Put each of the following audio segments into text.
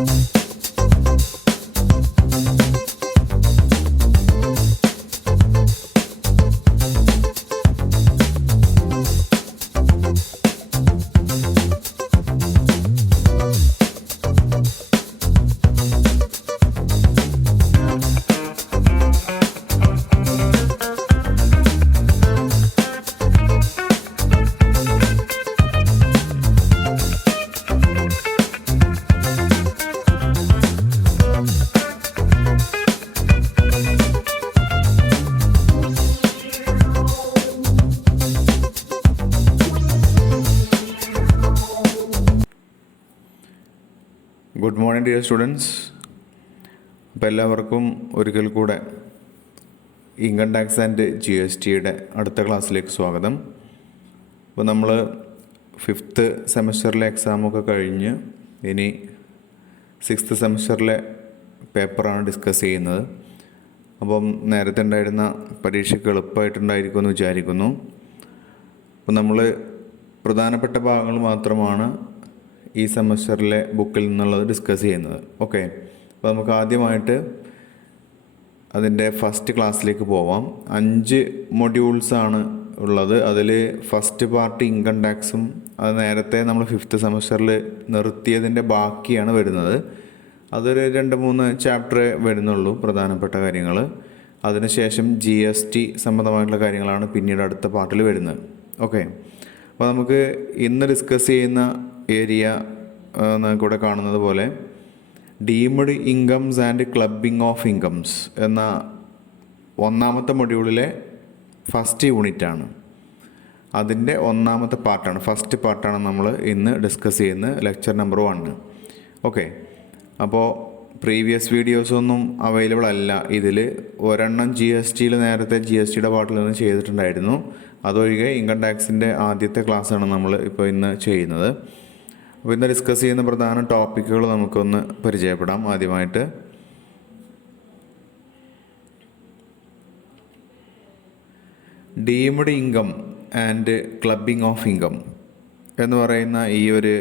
Good morning dear students. അപ്പോൾ എല്ലാവർക്കും ഒരിക്കൽ കൂടെ ഇൻകം ടാക്സ് ആൻഡ് GSTയുടെ അടുത്ത ക്ലാസ്സിലേക്ക് സ്വാഗതം. അപ്പോൾ നമ്മൾ 5th സെമസ്റ്ററിലെ എക്സാമൊക്കെ കഴിഞ്ഞ് ഇനി 6th സെമസ്റ്ററിലെ പേപ്പറാണ് ഡിസ്കസ് ചെയ്യുന്നത്. അപ്പം നേരത്തെ ഉണ്ടായിരുന്ന പരീക്ഷയ്ക്ക് എളുപ്പമായിട്ടുണ്ടായിരിക്കുമെന്ന് വിചാരിക്കുന്നു. അപ്പോൾ നമ്മൾ പ്രധാനപ്പെട്ട ഭാഗങ്ങൾ മാത്രമാണ് ഈ സെമസ്റ്ററിലെ ബുക്കിൽ നിന്നുള്ളത് ഡിസ്കസ് ചെയ്യുന്നത്. ഓക്കെ, അപ്പോൾ നമുക്ക് ആദ്യമായിട്ട് അതിൻ്റെ ഫസ്റ്റ് ക്ലാസ്സിലേക്ക് പോവാം. 5 മൊഡ്യൂൾസാണ് ഉള്ളത്. അതിൽ ഫസ്റ്റ് പാർട്ട് ഇൻകം ടാക്സും അത് നേരത്തെ നമ്മൾ 5th സെമസ്റ്ററിൽ നിർത്തിയതിൻ്റെ ബാക്കിയാണ് വരുന്നത്. അതൊരു 2-3 ചാപ്റ്റർ വരുന്നുള്ളൂ പ്രധാനപ്പെട്ട കാര്യങ്ങൾ. അതിനുശേഷം GST സംബന്ധമായിട്ടുള്ള കാര്യങ്ങളാണ് പിന്നീട് അടുത്ത പാർട്ടിൽ വരുന്നത്. ഓക്കെ, അപ്പോൾ നമുക്ക് ഇന്ന് ഡിസ്കസ് ചെയ്യുന്ന ഏരിയ നമുക്കിവിടെ കാണുന്നത് പോലെ deemed incomes and clubbing of incomes എന്ന 1ാമത്തെ മൊഡ്യൂളിലെ ഫസ്റ്റ് യൂണിറ്റാണ്. അതിൻ്റെ 1ാമത്തെ പാർട്ടാണ്, ഫസ്റ്റ് പാർട്ടാണ് നമ്മൾ ഇന്ന് ഡിസ്കസ് ചെയ്യുന്നത്, ലെക്ചർ നമ്പർ 1. ഓക്കെ, അപ്പോൾ പ്രീവിയസ് വീഡിയോസൊന്നും അവൈലബിൾ അല്ല. ഇതിൽ ഒരെണ്ണം GSTയിൽ നേരത്തെ GSTയുടെ പാർട്ടിൽ നിന്ന് ചെയ്തിട്ടുണ്ടായിരുന്നു. അതൊഴികെ ഇൻകം ടാക്സിൻ്റെ ആദ്യത്തെ ക്ലാസ്സാണ് നമ്മൾ ഇപ്പോൾ ഇന്ന് ചെയ്യുന്നത്. അപ്പോൾ ഇന്ന് ഡിസ്കസ് ചെയ്യുന്ന പ്രധാന ടോപ്പിക്കുകൾ നമുക്കൊന്ന് പരിചയപ്പെടാം. ആദ്യമായിട്ട് deemed income and clubbing of income എന്ന് പറയുന്ന ഈ ഒരു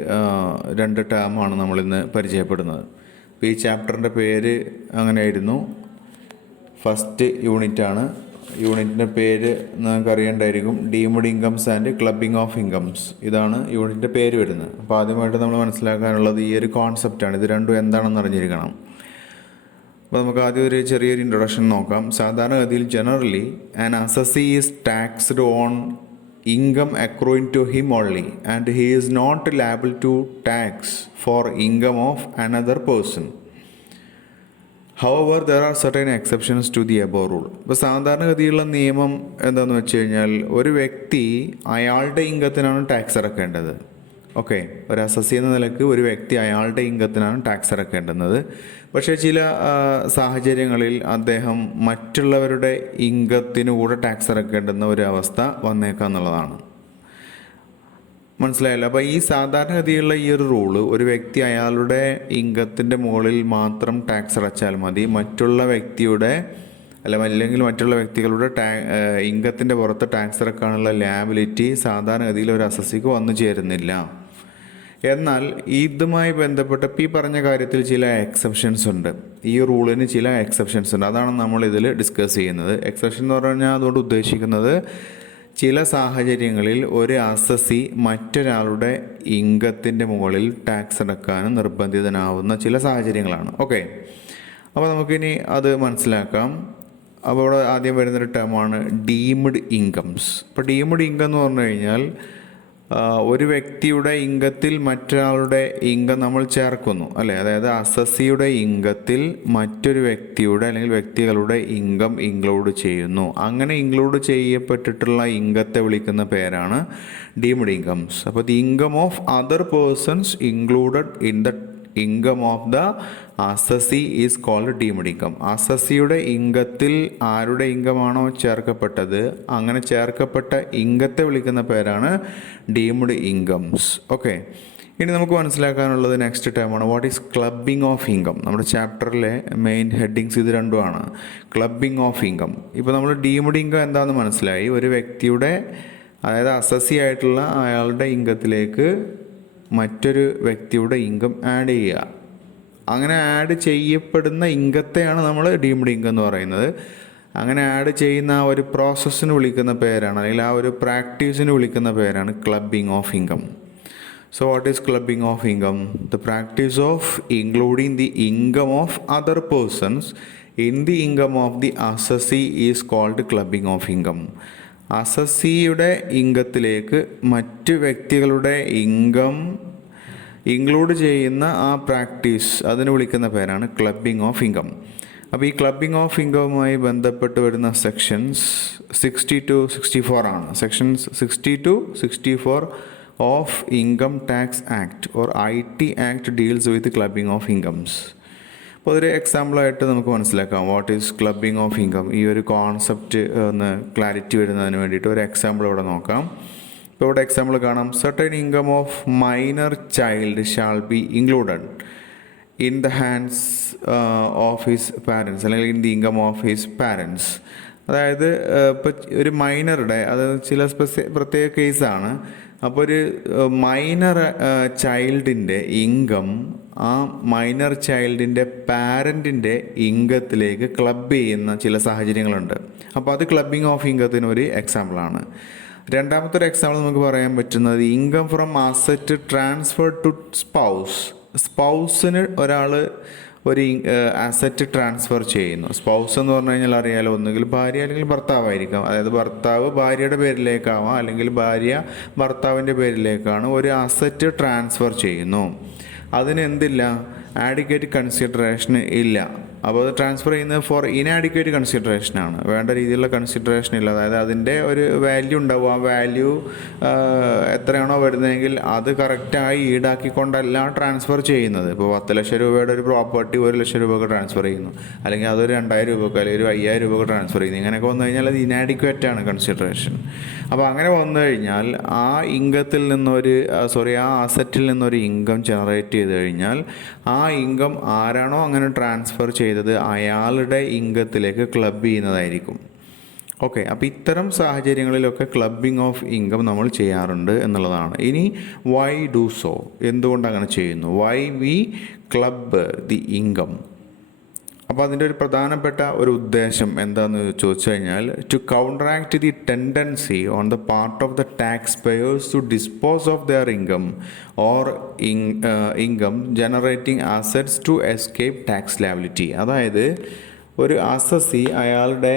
2 ടേമാണ് നമ്മളിന്ന് പരിചയപ്പെടുന്നത്. അപ്പോൾ ഈ ചാപ്റ്ററിൻ്റെ പേര് അങ്ങനെയായിരുന്നു, ഫസ്റ്റ് യൂണിറ്റാണ്. യൂണിറ്റിൻ്റെ പേര് നിങ്ങൾക്ക് അറിയേണ്ടായിരിക്കും, deemed incomes and clubbing of incomes. ഇതാണ് യൂണിറ്റിൻ്റെ പേര് വരുന്നത്. അപ്പോൾ ആദ്യമായിട്ട് നമ്മൾ മനസ്സിലാക്കാനുള്ളത് ഈ ഒരു കോൺസെപ്റ്റാണ്. ഇത് രണ്ടും എന്താണെന്ന് അറിഞ്ഞിരിക്കണം. അപ്പോൾ നമുക്ക് ആദ്യം ഒരു ചെറിയൊരു ഇൻട്രൊഡക്ഷൻ നോക്കാം. സാധാരണഗതിയിൽ generally an assessee is taxed on income accruing to him only and he is not liable to tax for income of another person. However, there are certain exceptions to the above rule. ഇപ്പോൾ സാധാരണഗതിയുള്ള നിയമം എന്താണെന്ന് വെച്ച് കഴിഞ്ഞാൽ ഒരു വ്യക്തി അയാളുടെ ഇൻകത്തിനാണ് tax അടക്കേണ്ടത്. Okay, ഒരു assessee എന്ന നിലയ്ക്ക് ഒരു വ്യക്തി അയാളുടെ ഇൻകത്തിനാണ് ടാക്സ് അടക്കേണ്ടുന്നത്. പക്ഷേ ചില സാഹചര്യങ്ങളിൽ അദ്ദേഹം മറ്റുള്ളവരുടെ ഇൻകത്തിന് കൂടെ ടാക്സ് അടക്കേണ്ടുന്ന ഒരു അവസ്ഥ വന്നേക്കാം എന്നുള്ളതാണ്. മനസ്സിലായല്ലോ. അപ്പോൾ ഈ സാധാരണഗതിയുള്ള ഈ ഒരു റൂള്, ഒരു വ്യക്തി അയാളുടെ ഇൻകത്തിൻ്റെ മുകളിൽ മാത്രം ടാക്സ് അടച്ചാൽ മതി, മറ്റുള്ള വ്യക്തിയുടെ അല്ലെങ്കിൽ മറ്റുള്ള വ്യക്തികളുടെ ഇൻകത്തിൻ്റെ പുറത്ത് ടാക്സ് അടക്കാനുള്ള ലാബിലിറ്റി സാധാരണഗതിയിൽ ഒരു അസസിക്ക് വന്നു ചേരുന്നില്ല. എന്നാൽ ഇതുമായി ബന്ധപ്പെട്ട ഈ പറഞ്ഞ കാര്യത്തിൽ ചില എക്സെപ്ഷൻസ് ഉണ്ട്. ഈ റൂളിന് ചില എക്സെപ്ഷൻസ് ഉണ്ട്. അതാണ് നമ്മൾ ഇതിൽ ഡിസ്കസ് ചെയ്യുന്നത്. എക്സെപ്ഷൻ എന്ന് പറഞ്ഞാൽ അതുകൊണ്ട് ഉദ്ദേശിക്കുന്നത് ചില സാഹചര്യങ്ങളിൽ ഒരു അസസി മറ്റൊരാളുടെ ഇൻകത്തിൻ്റെ മുകളിൽ ടാക്സ് അടക്കാനും നിർബന്ധിതനാവുന്ന ചില സാഹചര്യങ്ങളാണ്. ഓക്കെ, അപ്പോൾ നമുക്കിനി അത് മനസ്സിലാക്കാം. അപ്പോൾ ഇവിടെ ആദ്യം വരുന്നൊരു ടേമാണ് ഡീംഡ് ഇൻകംസ്. ഇപ്പോൾ ഡീംഡ് ഇൻകം എന്ന് പറഞ്ഞു കഴിഞ്ഞാൽ ഒരു വ്യക്തിയുടെ ഇൻകത്തിൽ മറ്റൊരാളുടെ ഇൻകം നമ്മൾ ചേർക്കുന്നു, അല്ലേ? അതായത് അസസിയുടെ ഇൻകത്തിൽ മറ്റൊരു വ്യക്തിയുടെ അല്ലെങ്കിൽ വ്യക്തികളുടെ ഇൻകം ഇൻക്ലൂഡ് ചെയ്യുന്നു. അങ്ങനെ ഇൻക്ലൂഡ് ചെയ്യപ്പെട്ടിട്ടുള്ള ഇൻകത്തെ വിളിക്കുന്ന പേരാണ് ഡീംഡ് ഇൻകംസ്. അപ്പോൾ the income of other persons included in the income of the assessee is called deemed income. അസസിയുടെ ഇൻകത്തിൽ ആരുടെ ഇൻകമാണോ ചേർക്കപ്പെട്ടത്, അങ്ങനെ ചേർക്കപ്പെട്ട ഇൻകത്തെ വിളിക്കുന്ന പേരാണ് ഡീംഡ് ഇൻകംസ്. ഓക്കെ, ഇനി നമുക്ക് മനസ്സിലാക്കാനുള്ളത് നെക്സ്റ്റ് ടേമാണ് what is clubbing of income. നമ്മുടെ ചാപ്റ്ററിലെ മെയിൻ ഹെഡിങ്സ് ഇത് രണ്ടുമാണ്. Clubbing of income. ഇപ്പോൾ നമ്മൾ ഡീംഡ് ഇൻകം എന്താണെന്ന് മനസ്സിലായി. ഒരു വ്യക്തിയുടെ, അതായത് അസസി ആയിട്ടുള്ള അയാളുടെ ഇൻകത്തിലേക്ക് മറ്റൊരു വ്യക്തിയുടെ ഇൻകം ആഡ് ചെയ്യുക, അങ്ങനെ ആഡ് ചെയ്യപ്പെടുന്ന ഇൻകത്തെയാണ് നമ്മൾ ഡീംഡ് ഇൻകം എന്ന് പറയുന്നത്. അങ്ങനെ ആഡ് ചെയ്യുന്ന ആ ഒരു പ്രോസസ്സിന് വിളിക്കുന്ന പേരാണ്, അല്ലെങ്കിൽ ആ ഒരു പ്രാക്ടീസിന് വിളിക്കുന്ന പേരാണ് clubbing of income. So what is clubbing of income? The practice of including the income of other persons in the income of the assessee is called clubbing of income. അസസ്സിയുടെ ഇൻകത്തിലേക്ക് മറ്റ് വ്യക്തികളുടെ ഇൻകം ഇൻക്ലൂഡ് ചെയ്യുന്ന ആ practice, അതിന് വിളിക്കുന്ന പേരാണ് clubbing of income. അപ്പോൾ ഈ clubbing of ഇൻകവുമായി ബന്ധപ്പെട്ട് വരുന്ന സെക്ഷൻസ് 60 to 64 ആണ്. Sections 60 to 64 of Income Tax Act or IT Act deals with clubbing of incomes. അപ്പോൾ ഒരു എക്സാമ്പിളായിട്ട് നമുക്ക് മനസ്സിലാക്കാം what is clubbing of income. ഈ ഒരു കോൺസെപ്റ്റ് ഒന്ന് ക്ലാരിറ്റി വരുന്നതിന് വേണ്ടിയിട്ട് ഒരു എക്സാമ്പിൾ ഇവിടെ നോക്കാം. ഇപ്പോൾ ഇവിടെ എക്സാമ്പിൾ കാണാം. Certain income of minor child shall be included in the hands of his parents, അല്ലെങ്കിൽ in the income of his parents. അതായത് ഇപ്പോൾ ഒരു മൈനറുടെ, അത് ചില പ്രത്യേക കേസാണ്. അപ്പോൾ ഒരു മൈനർ ചൈൽഡിൻ്റെ ഇൻകം ആ മൈനർ ചൈൽഡിൻ്റെ പാരൻറ്റിൻ്റെ ഇൻകത്തിലേക്ക് ക്ലബ് ചെയ്യുന്ന ചില സാഹചര്യങ്ങളുണ്ട്. അപ്പോൾ അത് ക്ലബിംഗ് ഓഫ് ഇൻകത്തിന് ഒരു എക്സാമ്പിളാണ്. രണ്ടാമത്തെ ഒരു എക്സാമ്പിൾ നമുക്ക് പറയാൻ പറ്റുന്നത് income from asset transfer to spouse. സ്പൗസിന് ഒരാൾ ഒരു അസറ്റ് ട്രാൻസ്ഫർ ചെയ്യുന്നു. സ്പൗസ് എന്ന് പറഞ്ഞു കഴിഞ്ഞാൽ അറിയാലോ, ഒന്നുകിൽ ഭാര്യ അല്ലെങ്കിൽ ഭർത്താവായിരിക്കാം. അതായത് ഭർത്താവ് ഭാര്യയുടെ പേരിലേക്കാവാം, അല്ലെങ്കിൽ ഭാര്യ ഭർത്താവിൻ്റെ പേരിലേക്കാണ് ഒരു അസറ്റ് ട്രാൻസ്ഫർ ചെയ്യുന്നു. അതിന് എന്തില്ല, ആഡിക്വേറ്റ് കൺസിഡറേഷൻ ഇല്ല. അപ്പോൾ അത് ട്രാൻസ്ഫർ ചെയ്യുന്നത് ഫോർ ഇനാഡിക്വേറ്റ് കൺസിഡറേഷനാണ്, വേണ്ട രീതിയിലുള്ള കൺസിഡറേഷൻ ഇല്ല. അതായത് അതിൻ്റെ ഒരു വാല്യൂ ഉണ്ടാവും, ആ വാല്യൂ എത്രയാണോ വരുന്നതെങ്കിൽ അത് കറക്റ്റായി ഈടാക്കിക്കൊണ്ടല്ല ട്രാൻസ്ഫർ ചെയ്യുന്നത്. ഇപ്പോൾ 10 ലക്ഷം രൂപയുടെ ഒരു പ്രോപ്പർട്ടി 1 ലക്ഷം രൂപക്ക് ട്രാൻസ്ഫർ ചെയ്യുന്നു, അല്ലെങ്കിൽ അതൊരു 2000 രൂപക്ക് അല്ലെങ്കിൽ ഒരു 5000 രൂപക്ക് ട്രാൻസ്ഫർ ചെയ്യുന്നു. ഇങ്ങനെയൊക്കെ വന്നു കഴിഞ്ഞാൽ അത് ഇനാഡിക്വേറ്റ് ആണ് കൺസിഡറേഷൻ. അപ്പോൾ അങ്ങനെ വന്നു കഴിഞ്ഞാൽ ആ ഇൻകത്തിൽ നിന്നൊരു ആ അസറ്റിൽ നിന്നൊരു ഇൻകം ജനറേറ്റ് ചെയ്ത് കഴിഞ്ഞാൽ ആ ഇൻകം ആരാണോ അങ്ങനെ ട്രാൻസ്ഫർ ചെയ്തത് അയാളുടെ ഇൻകത്തിലേക്ക് ക്ലബ് ചെയ്യുന്നതായിരിക്കും. ഓക്കെ, അപ്പോൾ ഇത്തരം സാഹചര്യങ്ങളിലൊക്കെ ക്ലബിംഗ് ഓഫ് ഇൻകം നമ്മൾ ചെയ്യാറുണ്ട് എന്നുള്ളതാണ്. ഇനി വൈ ഡു സോ, എന്തുകൊണ്ട് അങ്ങനെ ചെയ്യുന്നു? Why we club the income. അപ്പോൾ അതിൻ്റെ ഒരു പ്രധാനപ്പെട്ട ഒരു ഉദ്ദേശം എന്താണെന്ന് ചോദിച്ചു കഴിഞ്ഞാൽ to counteract the tendency on the part of the tax payers to dispose of their income or income generating assets to escape tax liability. അതായത് ഒരു അസസി അയാളുടെ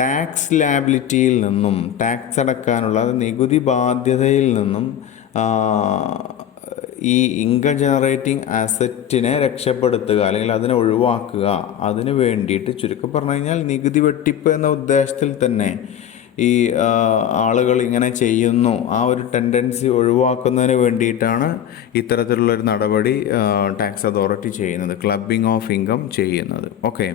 ടാക്സ് ലയബിലിറ്റിയിൽ നിന്നും, ടാക്സ് അടക്കാനുള്ള നികുതി ബാധ്യതയിൽ നിന്നും ഈ ഇൻകം ജനറേറ്റിംഗ് അസറ്റിനെ രക്ഷപ്പെടുത്തുക അല്ലെങ്കിൽ അതിനെ ഒഴിവാക്കുക, അതിന് വേണ്ടിയിട്ട് ചുരുക്കം പറഞ്ഞു കഴിഞ്ഞാൽ നികുതി വെട്ടിപ്പ് എന്ന ഉദ്ദേശത്തിൽ തന്നെ ഈ ആളുകൾ ഇങ്ങനെ ചെയ്യുന്നു. ആ ഒരു ടെൻഡൻസി ഒഴിവാക്കുന്നതിന് വേണ്ടിയിട്ടാണ് ഇത്തരത്തിലുള്ളൊരു നടപടി ടാക്സ് അതോറിറ്റി ചെയ്യുന്നത്, ക്ലബിംഗ് ഓഫ് ഇൻകം ചെയ്യുന്നത്. ഓക്കെ,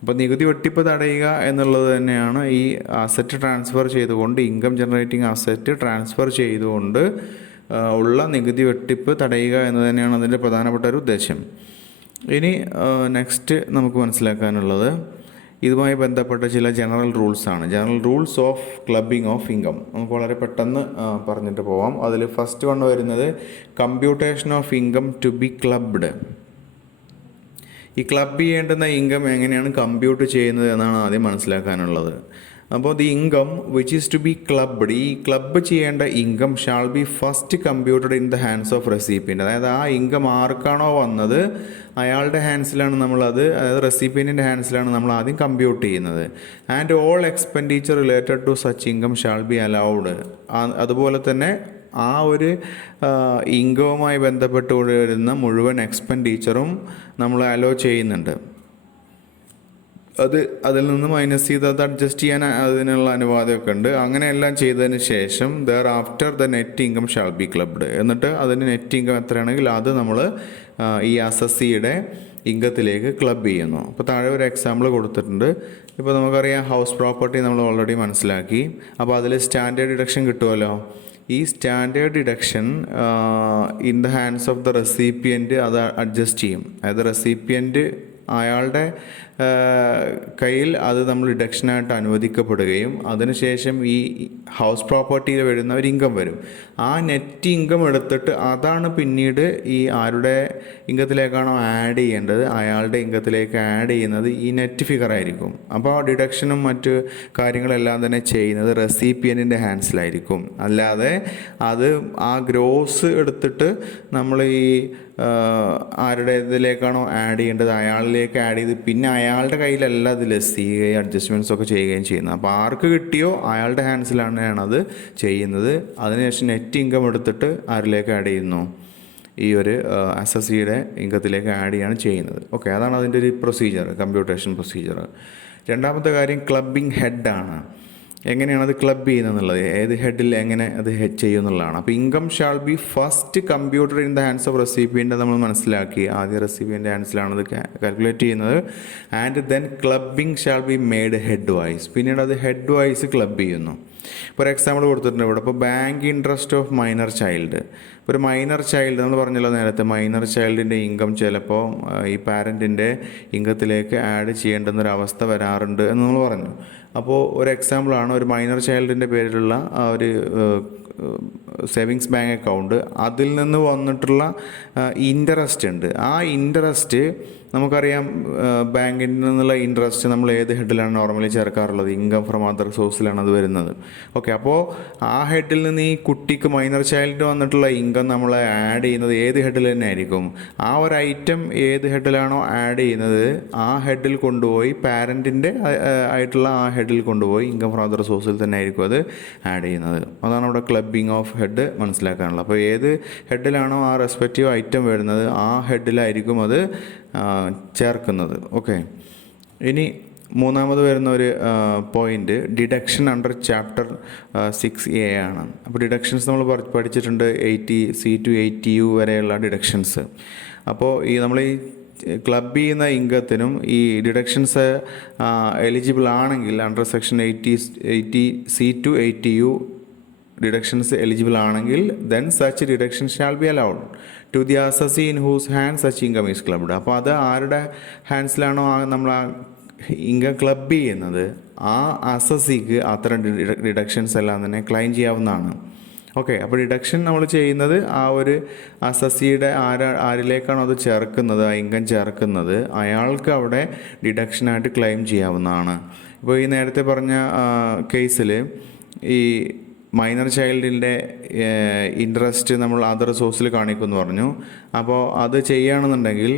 അപ്പോൾ നികുതി വെട്ടിപ്പ് തടയുക എന്നുള്ളത് തന്നെയാണ് ഈ അസറ്റ് ട്രാൻസ്ഫർ ചെയ്തുകൊണ്ട്, ഇൻകം ജനറേറ്റിംഗ് അസറ്റ് ട്രാൻസ്ഫർ ചെയ്തുകൊണ്ട് ഉള്ള നികുതി വെട്ടിപ്പ് തടയുക എന്ന് തന്നെയാണ് അതിൻ്റെ പ്രധാനപ്പെട്ട ഒരു ഉദ്ദേശം. ഇനി നെക്സ്റ്റ് നമുക്ക് മനസ്സിലാക്കാനുള്ളത് ഇതുമായി ബന്ധപ്പെട്ട ചില ജനറൽ റൂൾസാണ്. General rules of clubbing of income നമുക്ക് വളരെ പെട്ടെന്ന് പറഞ്ഞിട്ട് പോവാം. അതിൽ ഫസ്റ്റ് വൺ വരുന്നത് computation of income to be clubbed. ഈ ക്ലബ് ചെയ്യേണ്ടുന്ന ഇൻകം എങ്ങനെയാണ് കമ്പ്യൂട്ട് ചെയ്യുന്നത് എന്നാണ് ആദ്യം മനസ്സിലാക്കാനുള്ളത്. അപ്പോൾ the income which is to be clubbed, ഈ ക്ലബ്ബ് ചെയ്യേണ്ട income shall be first computed in the hands of recipient. അതായത് ആ ഇൻകം ആർക്കാണോ വന്നത് അയാളുടെ ഹാൻഡ്സിലാണ് നമ്മളത്, അതായത് റെസിപ്പിയൻറ്റിൻ്റെ ഹാൻഡ്സിലാണ് നമ്മൾ ആദ്യം കമ്പ്യൂട്ട് ചെയ്യുന്നത്. And all expenditure related to such income shall be allowed. അതുപോലെ തന്നെ ആ ഒരു ഇൻകവുമായി ബന്ധപ്പെട്ട് വരുന്ന മുഴുവൻ എക്സ്പെൻഡിച്ചറും നമ്മൾ അലോ ചെയ്യുന്നുണ്ട്. അതിൽ നിന്ന് മൈനസ് ചെയ്ത് അത് അഡ്ജസ്റ്റ് ചെയ്യാൻ അതിനുള്ള അനുവാദമൊക്കെ ഉണ്ട്. അങ്ങനെയെല്ലാം ചെയ്തതിന് ശേഷം there after the net income shall be clubbed. എന്നിട്ട് അതിന് നെറ്റ് ഇൻകം എത്രയാണെങ്കിൽ അത് നമ്മൾ ഈ അസസ്സിയുടെ ഇൻകത്തിലേക്ക് ക്ലബ് ചെയ്യുന്നു. അപ്പോൾ താഴെ ഒരു എക്സാമ്പിൾ കൊടുത്തിട്ടുണ്ട്. ഇപ്പോൾ നമുക്കറിയാം ഹൗസ് പ്രോപ്പർട്ടി നമ്മൾ ഓൾറെഡി മനസ്സിലാക്കി. അപ്പോൾ അതിൽ സ്റ്റാൻഡേർഡ് ഡിഡക്ഷൻ കിട്ടുമല്ലോ. ഈ standard deduction in the hands of the recipient അത് അഡ്ജസ്റ്റ് ചെയ്യും. അതായത് റെസിപ്പിയൻറ്റ് അയാളുടെ കയ്യിൽ അത് നമ്മൾ ഡിഡക്ഷനായിട്ട് അനുവദിക്കപ്പെടുകയും അതിനുശേഷം ഈ ഹൗസ് പ്രോപ്പർട്ടിയിൽ വരുന്ന ഒരു ഇൻകം വരും. ആ നെറ്റ് ഇൻകം എടുത്തിട്ട് അതാണ് പിന്നീട് ഈ ആരുടെ ഇൻകത്തിലേക്കാണോ ആഡ് ചെയ്യേണ്ടത് അയാളുടെ ഇൻകത്തിലേക്ക് ആഡ് ചെയ്യുന്നത് ഈ നെറ്റ് ഫിഗർ ആയിരിക്കും. അപ്പോൾ ആ ഡിഡക്ഷനും മറ്റ് കാര്യങ്ങളെല്ലാം തന്നെ ചെയ്യുന്നത് റെസിപ്പിയൻറ്റിൻ്റെ ഹാൻഡ്സിലായിരിക്കും. അല്ലാതെ അത് ആ ഗ്രോസ് എടുത്തിട്ട് നമ്മൾ ഈ ആരുടെ ഇതിലേക്കാണോ ആഡ് ചെയ്യേണ്ടത് അയാളിലേക്ക് ആഡ് ചെയ്ത് പിന്നെ അയാളുടെ കയ്യിലല്ല അത് ലെസ് ചെയ്യുകയും അഡ്ജസ്റ്റ്മെൻറ്റ്സ് ഒക്കെ ചെയ്യുകയും ചെയ്യുന്നത്. അപ്പോൾ ആർക്ക് കിട്ടിയോ അയാളുടെ ഹാൻഡ്സിലാണ് അത് ചെയ്യുന്നത്. അതിനുശേഷം നെറ്റ് ഇൻകം എടുത്തിട്ട് ആരിലേക്ക് ആഡ് ചെയ്യുന്നു, ഈ ഒരു അസസിയുടെ ഇൻകത്തിലേക്ക് ആഡ് ചെയ്യാണ് ചെയ്യുന്നത്. ഓക്കെ, അതാണ് അതിൻ്റെ ഒരു പ്രൊസീജിയർ, കമ്പ്യൂട്ടേഷൻ പ്രൊസീജിയർ. രണ്ടാമത്തെ കാര്യം ക്ലബിംഗ് ഹെഡാണ്. എങ്ങനെയാണ് അത് ക്ലബ് ചെയ്യുന്നത്, ഏത് ഹെഡിൽ എങ്ങനെ അത് ഹെഡ് ചെയ്യും എന്നുള്ളതാണ്. അപ്പോൾ income shall be first computed in the hands of recipient നമ്മൾ മനസ്സിലാക്കി. ആദ്യം റെസിപ്പിയൻ്റെ ഹാൻഡ്സിലാണ് അത് കാൽക്കുലേറ്റ് ചെയ്യുന്നത്. And then clubbing shall be made head wise. പിന്നീട് അത് ഹെഡ് വൈസ് ക്ലബ് ചെയ്യുന്നു. ഫോർ എക്സാമ്പിൾ കൊടുത്തിട്ടുണ്ട് ഇവിടെ. ഇപ്പോൾ bank interest of minor child. ഒരു മൈനർ ചൈൽഡ് നമ്മൾ പറഞ്ഞല്ലോ നേരത്തെ, മൈനർ ചൈൽഡിൻ്റെ ഇൻകം ചിലപ്പോൾ ഈ പാരൻറ്റിൻ്റെ ഇൻകത്തിലേക്ക് ആഡ് ചെയ്യേണ്ടുന്നൊരവസ്ഥ വരാറുണ്ട് എന്ന് നമ്മൾ പറഞ്ഞു. അപ്പോൾ ഒരു എക്സാമ്പിളാണ് ഒരു മൈനർ ചൈൽഡിൻ്റെ പേരിലുള്ള ഒരു സേവിങ്സ് ബാങ്ക് അക്കൗണ്ട്. അതിൽ നിന്ന് വന്നിട്ടുള്ള ഇൻട്രസ്റ്റ് ഉണ്ട്. ആ ഇൻട്രസ്റ്റ് നമുക്കറിയാം, ബാങ്കിൽ നിന്നുള്ള ഇൻട്രസ്റ്റ് നമ്മൾ ഏത് ഹെഡിലാണ് നോർമലി ചേർക്കാറുള്ളത്, ഇൻകം ഫ്രം അതർ സോഴ്സിലാണ് അത് വരുന്നത്. ഓക്കെ, അപ്പോൾ ആ ഹെഡിൽ നിന്ന് ഈ കുട്ടിക്ക് മൈനർ ചൈൽഡിന് വന്നിട്ടുള്ള ഇൻകം നമ്മൾ ആഡ് ചെയ്യുന്നത് ഏത് ഹെഡിൽ തന്നെ ആയിരിക്കും. ആ ഒരു ഐറ്റം ഏത് ഹെഡിലാണോ ആഡ് ചെയ്യുന്നത് ആ ഹെഡിൽ കൊണ്ടുപോയി പാരൻറ്റിൻ്റെ ആയിട്ടുള്ള ആ ഹെഡിൽ കൊണ്ടുപോയി ഇൻകം ഫ്രം അതർ സോഴ്സിൽ തന്നെ ആയിരിക്കും അത് ആഡ് ചെയ്യുന്നത്. അതാണ് അവിടെ ക്ലബിംഗ് ഓഫ് ഹെഡ് മനസ്സിലാക്കാനുള്ളത്. അപ്പോൾ ഏത് ഹെഡിലാണോ ആ റെസ്പെക്റ്റീവ് ഐറ്റം വരുന്നത് ആ ഹെഡിലായിരിക്കും അത് ചേർക്കുന്നത്. ഓക്കെ, ഇനി മൂന്നാമത് വരുന്ന ഒരു point deduction under chapter 6A ആണ്. അപ്പോൾ ഡിഡക്ഷൻസ് നമ്മൾ പഠിച്ചിട്ടുണ്ട് 80C to 80U വരെയുള്ള ഡിഡക്ഷൻസ്. അപ്പോൾ ഈ നമ്മൾ ഈ ക്ലബ് ചെയ്യുന്ന ഇൻകത്തിനും ഈ ഡിഡക്ഷൻസ് എലിജിബിൾ ആണെങ്കിൽ under section 80C to 80U deductions eligible ആണെങ്കിൽ then such deduction shall be allowed to the assessee in whose hand such income is clubbed. അപ്പോൾ അത് ആരുടെ ഹാൻഡ്സിലാണോ നമ്മൾ ആ ഇൻകം ക്ലബ് ചെയ്യുന്നത് ആ അസസിക്ക് അത്തരം ഡിഡക്ഷൻസ് എല്ലാം തന്നെ ക്ലെയിം ചെയ്യാവുന്നതാണ്. ഓക്കെ, അപ്പോൾ ഡിഡക്ഷൻ നമ്മൾ ചെയ്യുന്നത് ആ ഒരു അസസിയുടെ ആരിലേക്കാണോ അത് ചേർക്കുന്നത്, ആ ഇൻകം ചേർക്കുന്നത് അയാൾക്ക് അവിടെ ഡിഡക്ഷനായിട്ട് ക്ലെയിം ചെയ്യാവുന്നതാണ്. ഇപ്പോൾ ഈ നേരത്തെ പറഞ്ഞ കേസിൽ ഈ മൈനർ ചൈൽഡിൻ്റെ ഇൻട്രസ്റ്റ് നമ്മൾ അതർ സോഴ്സിൽ കാണിക്കുമെന്ന് പറഞ്ഞു. അപ്പോൾ അത് ചെയ്യുകയാണെന്നുണ്ടെങ്കിൽ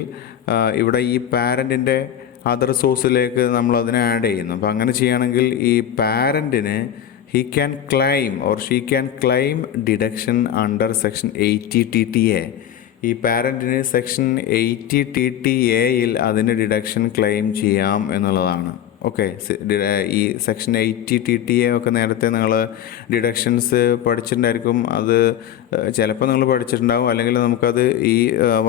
ഇവിടെ ഈ പാരൻറ്റിൻ്റെ അതർ സോഴ്സിലേക്ക് നമ്മൾ അതിനെ ആഡ് ചെയ്യുന്നു. അപ്പോൾ അങ്ങനെ ചെയ്യുകയാണെങ്കിൽ ഈ പാരൻറ്റിന് he can claim or she can claim deduction under section 80 TTA. ഈ പാരൻറ്റിന് സെക്ഷൻ 80 TTAയിൽ അതിന് ഡിഡക്ഷൻ ക്ലെയിം ചെയ്യാം എന്നുള്ളതാണ്. ഓക്കെ, ഈ സെക്ഷൻ 80 TTA ഒക്കെ നേരത്തെ നിങ്ങൾ ഡിഡക്ഷൻസ് പഠിച്ചിട്ടുണ്ടായിരിക്കും. അത് ചിലപ്പോൾ നിങ്ങൾ പഠിച്ചിട്ടുണ്ടാകും, അല്ലെങ്കിൽ നമുക്കത് ഈ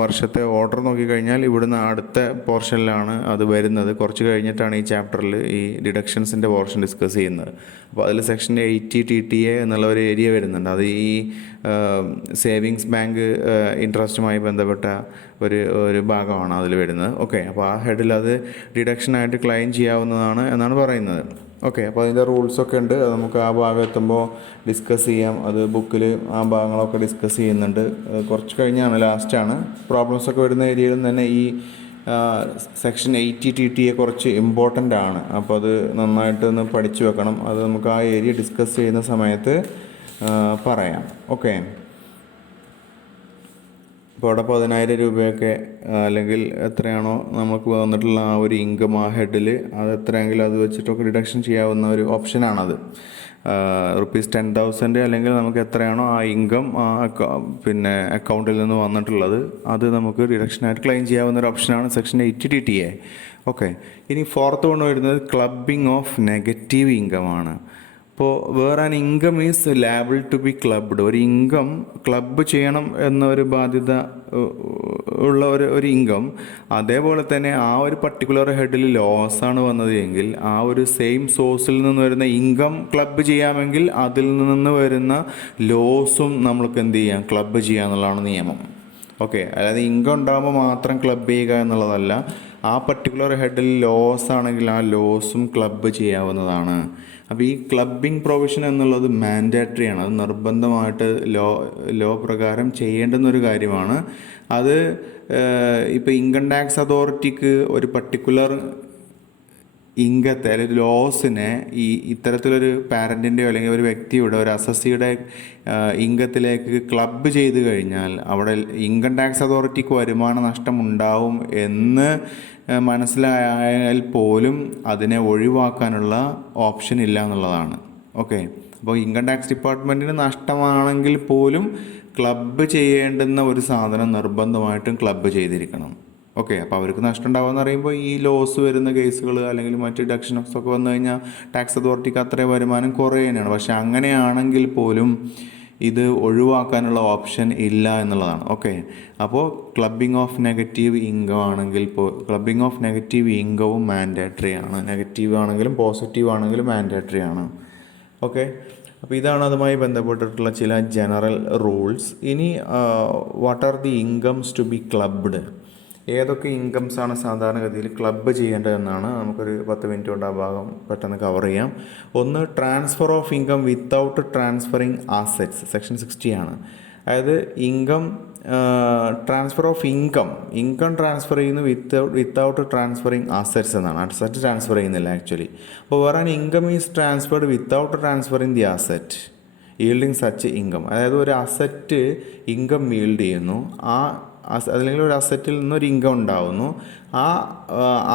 വർഷത്തെ ഓർഡർ നോക്കിക്കഴിഞ്ഞാൽ ഇവിടുന്ന് അടുത്ത പോർഷനിലാണ് അത് വരുന്നത്. കുറച്ച് കഴിഞ്ഞിട്ടാണ് ഈ ചാപ്റ്ററിൽ ഈ ഡിഡക്ഷൻസിൻ്റെ പോർഷൻ ഡിസ്കസ് ചെയ്യുന്നത്. അപ്പോൾ അതിൽ സെക്ഷൻ 80 TTA എന്നുള്ള ഒരു ഏരിയ വരുന്നുണ്ട്. അത് ഈ സേവിങ്സ് ബാങ്ക് ഇൻട്രസ്റ്റുമായി ബന്ധപ്പെട്ട ഒരു ഭാഗമാണ് അതിൽ വരുന്നത്. ഓക്കെ, അപ്പോൾ ആ ഹെഡിൽ അത് ഡിഡക്ഷനായിട്ട് ക്ലെയിം ചെയ്യാവുന്നതാണ് എന്നാണ് പറയുന്നത്. ഓക്കെ, അപ്പോൾ അതിൻ്റെ റൂൾസൊക്കെ ഉണ്ട്. അത് നമുക്ക് ആ ഭാഗം എത്തുമ്പോൾ ഡിസ്കസ് ചെയ്യാം. അത് ബുക്കിൽ ആ ഭാഗങ്ങളൊക്കെ ഡിസ്കസ് ചെയ്യുന്നുണ്ട്. കുറച്ച് കഴിഞ്ഞാണ്, ലാസ്റ്റാണ്. പ്രോബ്ലംസൊക്കെ വരുന്ന ഏരിയയിൽ തന്നെ ഈ സെക്ഷൻ 80 TTA കുറച്ച് ഇമ്പോർട്ടൻ്റ് ആണ്. അപ്പോൾ അത് നന്നായിട്ടൊന്ന് പഠിച്ചു വെക്കണം. അത് നമുക്ക് ആ ഏരിയ ഡിസ്കസ് ചെയ്യുന്ന സമയത്ത് പറയാം. ഓക്കെ, ഇപ്പോൾ അവിടെ 10,000 രൂപയൊക്കെ അല്ലെങ്കിൽ എത്രയാണോ നമുക്ക് വന്നിട്ടുള്ള ആ ഒരു ഇൻകം ആ ഹെഡിൽ അത് എത്രയെങ്കിലും അത് വെച്ചിട്ടൊക്കെ ഡിഡക്ഷൻ ചെയ്യാവുന്ന ഒരു ഓപ്ഷനാണത്. ₹10,000 അല്ലെങ്കിൽ നമുക്ക് എത്രയാണോ ആ ഇൻകം പിന്നെ അക്കൗണ്ടിൽ നിന്ന് വന്നിട്ടുള്ളത് അത് നമുക്ക് ഡിഡക്ഷനായിട്ട് ക്ലെയിം ചെയ്യാവുന്ന ഒരു ഓപ്ഷനാണ് സെക്ഷൻ 80 TTA. ഓക്കെ, ഇനി ഫോർത്ത് കൊണ്ട് വരുന്നത് ക്ലബിംഗ് ഓഫ് നെഗറ്റീവ് ഇൻകം ആണ്. അപ്പോൾ വേറെ an income is liable to be clubbed. ഒരു ഇൻകം ക്ലബ്ബ് ചെയ്യണം എന്നൊരു ബാധ്യത ഉള്ള ഒരു ഇൻകം, അതേപോലെ തന്നെ ആ ഒരു പർട്ടിക്കുലർ ഹെഡിൽ ലോസാണ് വന്നത് എങ്കിൽ ആ ഒരു സെയിം സോഴ്സിൽ നിന്ന് വരുന്ന ഇൻകം ക്ലബ്ബ് ചെയ്യാമെങ്കിൽ അതിൽ നിന്ന് വരുന്ന ലോസും നമ്മൾക്ക് എന്ത് ചെയ്യാം, ക്ലബ്ബ് ചെയ്യാന്നുള്ളതാണ് നിയമം. ഓക്കെ, അതായത് ഇൻകം ഉണ്ടാകുമ്പോൾ മാത്രം ക്ലബ് ചെയ്യുക എന്നുള്ളതല്ല. ആ പർട്ടിക്കുലർ ഹെഡിൽ ലോസ് ആണെങ്കിൽ ആ ലോസും ക്ലബ്ബ് ചെയ്യാവുന്നതാണ്. അപ്പോൾ ഈ ക്ലബിംഗ് പ്രൊവിഷൻ എന്നുള്ളത് മാൻഡേറ്ററി ആണ്. അത് നിർബന്ധമായിട്ട് ലോ പ്രകാരം ചെയ്യേണ്ടുന്നൊരു കാര്യമാണ്. അത് ഇപ്പോൾ ഇൻകം ടാക്സ് അതോറിറ്റിക്ക് ഒരു പർട്ടിക്കുലർ ഇൻകത്തെ അല്ലെങ്കിൽ ലോസിനെ ഇത്തരത്തിലൊരു പാരൻറ്റിൻ്റെയോ അല്ലെങ്കിൽ ഒരു വ്യക്തിയുടെ ഒരു അസസ്സിയുടെ ഇൻകത്തിലേക്ക് ക്ലബ്ബ് ചെയ്ത് കഴിഞ്ഞാൽ അവിടെ ഇൻകം ടാക്സ് അതോറിറ്റിക്ക് വരുമാന നഷ്ടം ഉണ്ടാവും എന്ന് മനസ്സിലായാൽ പോലും അതിനെ ഒഴിവാക്കാനുള്ള ഓപ്ഷൻ ഇല്ല എന്നുള്ളതാണ്. ഓക്കെ, അപ്പോൾ ഇൻകം ടാക്സ് ഡിപ്പാർട്ട്മെൻറ്റിന് നഷ്ടമാണെങ്കിൽ പോലും ക്ലബ്ബ് ചെയ്യേണ്ടുന്ന ഒരു സാധനം നിർബന്ധമായിട്ടും ക്ലബ്ബ് ചെയ്തിരിക്കണം. ഓക്കെ, അപ്പോൾ അവർക്ക് നഷ്ടം ഉണ്ടാവുമെന്ന് പറയുമ്പോൾ ഈ ലോസ് വരുന്ന കേസുകൾ അല്ലെങ്കിൽ മറ്റ് ഡിഡക്ഷൻസ് ഒക്കെ വന്നു കഴിഞ്ഞാൽ ടാക്സ് അതോറിറ്റിക്ക് അത്രയും വരുമാനം കുറയുകയാണ്. പക്ഷേ അങ്ങനെയാണെങ്കിൽ പോലും ഇത് ഒഴിവാക്കാനുള്ള ഓപ്ഷൻ ഇല്ല എന്നുള്ളതാണ്. ഓക്കെ, അപ്പോൾ ക്ലബിംഗ് ഓഫ് നെഗറ്റീവ് ഇൻകം ആണെങ്കിൽ ക്ലബിംഗ് ഓഫ് നെഗറ്റീവ് ഇൻകവും മാൻഡേറ്ററി ആണ്. നെഗറ്റീവ് ആണെങ്കിലും പോസിറ്റീവ് ആണെങ്കിലും മാൻഡേറ്ററി ആണ്. ഓക്കെ, അപ്പോൾ ഇതാണ് അതുമായി ബന്ധപ്പെട്ടിട്ടുള്ള ചില ജനറൽ റൂൾസ്. ഇനി what are the incomes to be clubbed? ഏതൊക്കെ ഇൻകംസാണ് സാധാരണഗതിയിൽ ക്ലബ്ബ് ചെയ്യേണ്ടതെന്നാണ്. നമുക്കൊരു 10 മിനിറ്റ് കൊണ്ട് ആ ഭാഗം പെട്ടെന്ന് കവർ ചെയ്യാം. ഒന്ന്, transfer of income without transferring assets, section 60 ആണ്. അതായത് income transfer of income transfer ചെയ്യുന്നു വിത്തൗട്ട് ട്രാൻസ്ഫറിങ് അസറ്റ്സ് എന്നാണ്. അസറ്റ് ട്രാൻസ്ഫർ ചെയ്യുന്നില്ല ആക്ച്വലി. അപ്പോൾ വേറെ income is transferred without transferring the asset yielding such income. അതായത് ഒരു അസറ്റ് ഇൻകം ഈൽഡ് ചെയ്യുന്നു, അല്ലെങ്കിൽ ഒരു അസറ്റിൽ നിന്നൊരു ഇൻകം ഉണ്ടാകുന്നു. ആ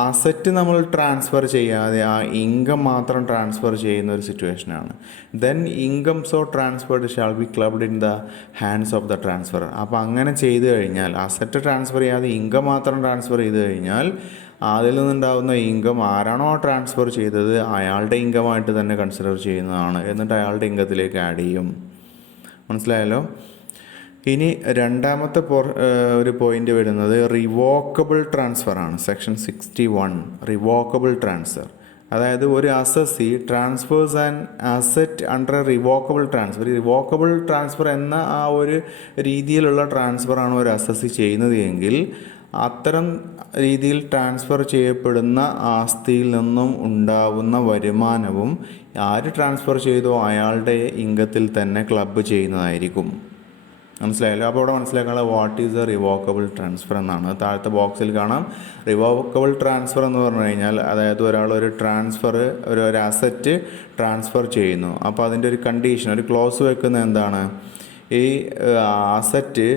അസറ്റ് നമ്മൾ ട്രാൻസ്ഫർ ചെയ്യാതെ ആ ഇൻകം മാത്രം ട്രാൻസ്ഫർ ചെയ്യുന്ന ഒരു സിറ്റുവേഷനാണ്. Then incomes of transferred shall be clubbed in the hands of the transferor. അപ്പോൾ അങ്ങനെ ചെയ്തു കഴിഞ്ഞാൽ അസറ്റ് ട്രാൻസ്ഫർ ചെയ്യാതെ ഇൻകം മാത്രം ട്രാൻസ്ഫർ ചെയ്ത് കഴിഞ്ഞാൽ അതിൽ നിന്നുണ്ടാകുന്ന ഇൻകം ആരാണോ ട്രാൻസ്ഫർ ചെയ്തത് അയാളുടെ ഇൻകമായിട്ട് തന്നെ കൺസിഡർ ചെയ്യുന്നതാണ്. എന്നിട്ട് അയാളുടെ ഇൻകത്തിലേക്ക് ആഡ് ചെയ്യും. മനസ്സിലായല്ലോ? ഇനി രണ്ടാമത്തെ ഒരു പോയിന്റ് വരുന്നത് റിവോക്കബിൾ ട്രാൻസ്ഫർ ആണ്. Section 61 revocable transfer. അതായത് ഒരു assessee transfers and asset under revocable transfer. Revocable transfer എന്ന ആ ഒരു രീതിയിലുള്ള ട്രാൻസ്ഫറാണ് ഒരു അസസി ചെയ്യുന്നത് എങ്കിൽ അത്തരം രീതിയിൽ ട്രാൻസ്ഫർ ചെയ്യപ്പെടുന്ന ആസ്തിയിൽ നിന്നും ഉണ്ടാവുന്ന വരുമാനവും ആര് ട്രാൻസ്ഫർ ചെയ്തോ അയാളുടെ ഇൻകത്തിൽ തന്നെ ക്ലബ്ബ് ചെയ്യുന്നതായിരിക്കും. മനസ്സിലായല്ലോ? അപ്പോൾ അവിടെ മനസ്സിലാക്കാനുള്ള what is A revocable transfer എന്നാണ്. താഴത്തെ ബോക്സിൽ കാണാം. റിവോക്കബിൾ ട്രാൻസ്ഫർ എന്ന് പറഞ്ഞു കഴിഞ്ഞാൽ അതായത് ഒരാൾ ഒരു അസറ്റ് ട്രാൻസ്ഫർ ചെയ്യുന്നു. അപ്പോൾ അതിൻ്റെ ഒരു കണ്ടീഷൻ, ഒരു ക്ലോസ് വെക്കുന്നത് എന്താണ്? ഈ അസറ്റ്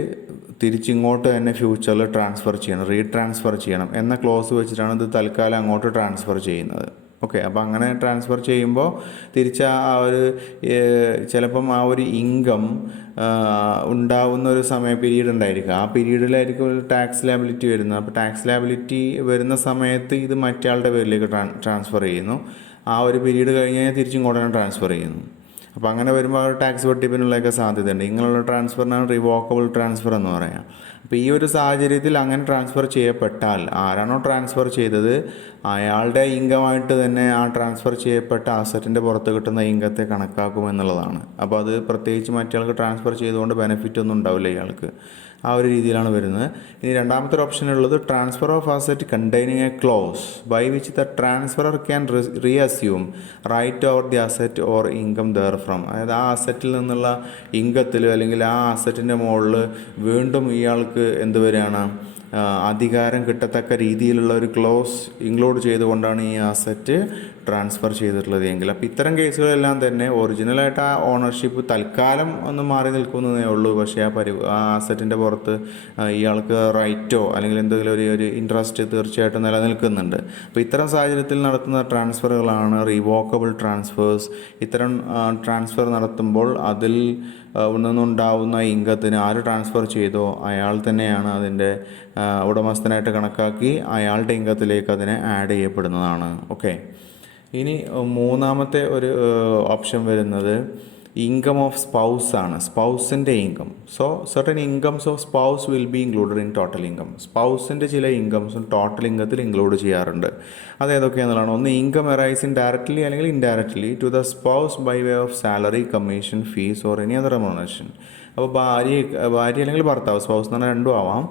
തിരിച്ചിങ്ങോട്ട് തന്നെ ഫ്യൂച്ചറിൽ ട്രാൻസ്ഫർ ചെയ്യണം, റീട്രാൻസ്ഫർ ചെയ്യണം എന്ന ക്ലോസ് വെച്ചിട്ടാണ് ഇത് തൽക്കാലം അങ്ങോട്ട് ട്രാൻസ്ഫർ ചെയ്യുന്നത്. ഓക്കെ, അപ്പോൾ അങ്ങനെ ട്രാൻസ്ഫർ ചെയ്യുമ്പോൾ തിരിച്ച് ആ ഒരു ചിലപ്പം ആ ഒരു ഇൻകം ഉണ്ടാവുന്ന ഒരു പീരീഡ് ഉണ്ടായിരിക്കും. ആ പീരീഡിലായിരിക്കും ഒരു ടാക്സ് ലാബിലിറ്റി വരുന്നത്. അപ്പോൾ ടാക്സ് ലാബിലിറ്റി വരുന്ന സമയത്ത് ഇത് മറ്റയാളുടെ പേരിലേക്ക് ട്രാൻസ്ഫർ ചെയ്യുന്നു. ആ ഒരു പീരീഡ് കഴിഞ്ഞ് കഴിഞ്ഞാൽ തിരിച്ചിങ്ങോട്ട് തന്നെ ട്രാൻസ്ഫർ ചെയ്യുന്നു. അപ്പോൾ അങ്ങനെ വരുമ്പോൾ ടാക്സ് വെട്ടിപ്പിനുള്ളതൊക്കെ സാധ്യതയുണ്ട്. ഇങ്ങനെയുള്ള ട്രാൻസ്ഫറിനാണ് റിവോക്കബിൾ ട്രാൻസ്ഫർ എന്ന് പറയാം. അപ്പോൾ ഈ ഒരു സാഹചര്യത്തിൽ അങ്ങനെ ട്രാൻസ്ഫർ ചെയ്യപ്പെട്ടാൽ ആരാണോ ട്രാൻസ്ഫർ ചെയ്തത് അയാളുടെ ഇൻകമായിട്ട് തന്നെ ആ ട്രാൻസ്ഫർ ചെയ്യപ്പെട്ട അസറ്റിൻ്റെ പുറത്ത് കിട്ടുന്ന ഇൻകത്തെ കണക്കാക്കുമെന്നുള്ളതാണ്. അപ്പോൾ അത് പ്രത്യേകിച്ച് മറ്റയാൾക്ക് ട്രാൻസ്ഫർ ചെയ്തുകൊണ്ട് ബെനിഫിറ്റ് ഒന്നും ഉണ്ടാവില്ല ഇയാൾക്ക്. ആ ഒരു രീതിയിലാണ് വരുന്നത്. ഇനി രണ്ടാമത്തെ ഒരു ഓപ്ഷൻ ഉള്ളത് transfer of asset containing a clause by which the transferor can reassume right over the asset or income there from. അതായത് ആ അസറ്റിൽ നിന്നുള്ള ഇൻകത്തിൽ അല്ലെങ്കിൽ ആ അസറ്റിൻ്റെ മുകളിൽ വീണ്ടും ഇയാൾക്ക് എന്ത് വരികയാണ്, അധികാരം കിട്ടത്തക്ക രീതിയിലുള്ള ഒരു ക്ലോസ് ഇൻക്ലൂഡ് ചെയ്തുകൊണ്ടാണ് ഈ അസറ്റ് ട്രാൻസ്ഫർ ചെയ്തിട്ടുള്ളത് എങ്കിൽ. അപ്പോൾ ഇത്തരം കേസുകളെല്ലാം തന്നെ ഒറിജിനലായിട്ട് ആ ഓണർഷിപ്പ് തൽക്കാലം ഒന്ന് മാറി നിൽക്കുന്നതേ ഉള്ളൂ. പക്ഷേ ആ അസറ്റിൻ്റെ പുറത്ത് ഇയാൾക്ക് റൈറ്റോ അല്ലെങ്കിൽ എന്തെങ്കിലും ഒരു ഇൻട്രസ്റ്റ് തീർച്ചയായിട്ടും നിലനിൽക്കുന്നുണ്ട്. അപ്പോൾ ഇത്തരം സാഹചര്യത്തിൽ നടത്തുന്ന ട്രാൻസ്ഫറുകളാണ് റിവോക്കബിൾ ട്രാൻസ്ഫേഴ്സ്. ഇത്തരം ട്രാൻസ്ഫർ നടത്തുമ്പോൾ അതിൽ നിന്നുണ്ടാവുന്ന ഇൻകത്തിന് ആര് ട്രാൻസ്ഫർ ചെയ്തോ അയാൾ തന്നെയാണ് അതിൻ്റെ ഉടമസ്ഥനായിട്ട് കണക്കാക്കി അയാളുടെ ഇൻകത്തിലേക്ക് അതിനെ ആഡ് ചെയ്യപ്പെടുന്നതാണ്. ഓക്കെ, ഇനി മൂന്നാമത്തെ ഒരു ഓപ്ഷൻ വരുന്നത് ഇൻകം ഓഫ് സ്പൗസ് ആണ്. സ്പൗസിൻ്റെ income. So certain incomes of spouse will be included in total income. സ്പൗസിൻ്റെ ചില ഇൻകംസും ടോട്ടൽ ഇൻകത്തിൽ ഇൻക്ലൂഡ് ചെയ്യാറുണ്ട്. അത് ഏതൊക്കെയാണെന്നുള്ളതാണ്. ഒന്ന്, ഇൻകം അറൈസിങ് ഡയറക്റ്റ്ലി അല്ലെങ്കിൽ indirectly to the spouse by way of salary, commission, fees or any other remuneration. അപ്പോൾ ഭാര്യ അല്ലെങ്കിൽ ഭർത്താവ്, സ്പൗസ് എന്ന് പറഞ്ഞാൽ രണ്ടും ആവാം.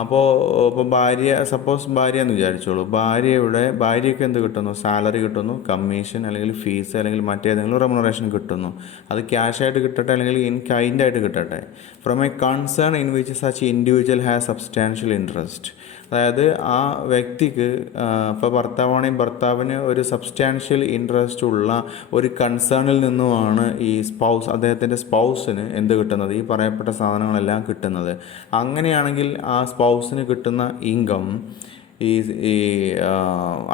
അപ്പോൾ ഭാര്യ, സപ്പോസ് ഭാര്യ എന്ന് വിചാരിച്ചോളൂ. ഭാര്യയ്ക്ക് എന്ത് കിട്ടുന്നു? സാലറി കിട്ടുന്നു, കമ്മീഷൻ അല്ലെങ്കിൽ ഫീസ് അല്ലെങ്കിൽ മറ്റേതെങ്കിലും റെമ്യൂണറേഷൻ കിട്ടുന്നു. അത് ക്യാഷായിട്ട് കിട്ടട്ടെ അല്ലെങ്കിൽ ഇൻ കൈൻഡ് ആയിട്ട് കിട്ടട്ടെ. From A concern in which such individual has substantial interest. അതായത് ആ വ്യക്തിക്ക്, ഇപ്പോൾ ഭർത്താവിന് ഒരു സബ്സ്റ്റാൻഷ്യൽ ഇൻട്രസ്റ്റ് ഉള്ള ഒരു കൺസേണിൽ നിന്നുമാണ് ഈ അദ്ദേഹത്തിൻ്റെ സ്പൗസിന് എന്ത് കിട്ടുന്നത്? ഈ പറയപ്പെട്ട സാധനങ്ങളെല്ലാം കിട്ടുന്നത്. അങ്ങനെയാണെങ്കിൽ ആ സ്പൗസിന് കിട്ടുന്ന ഇൻകം ഈ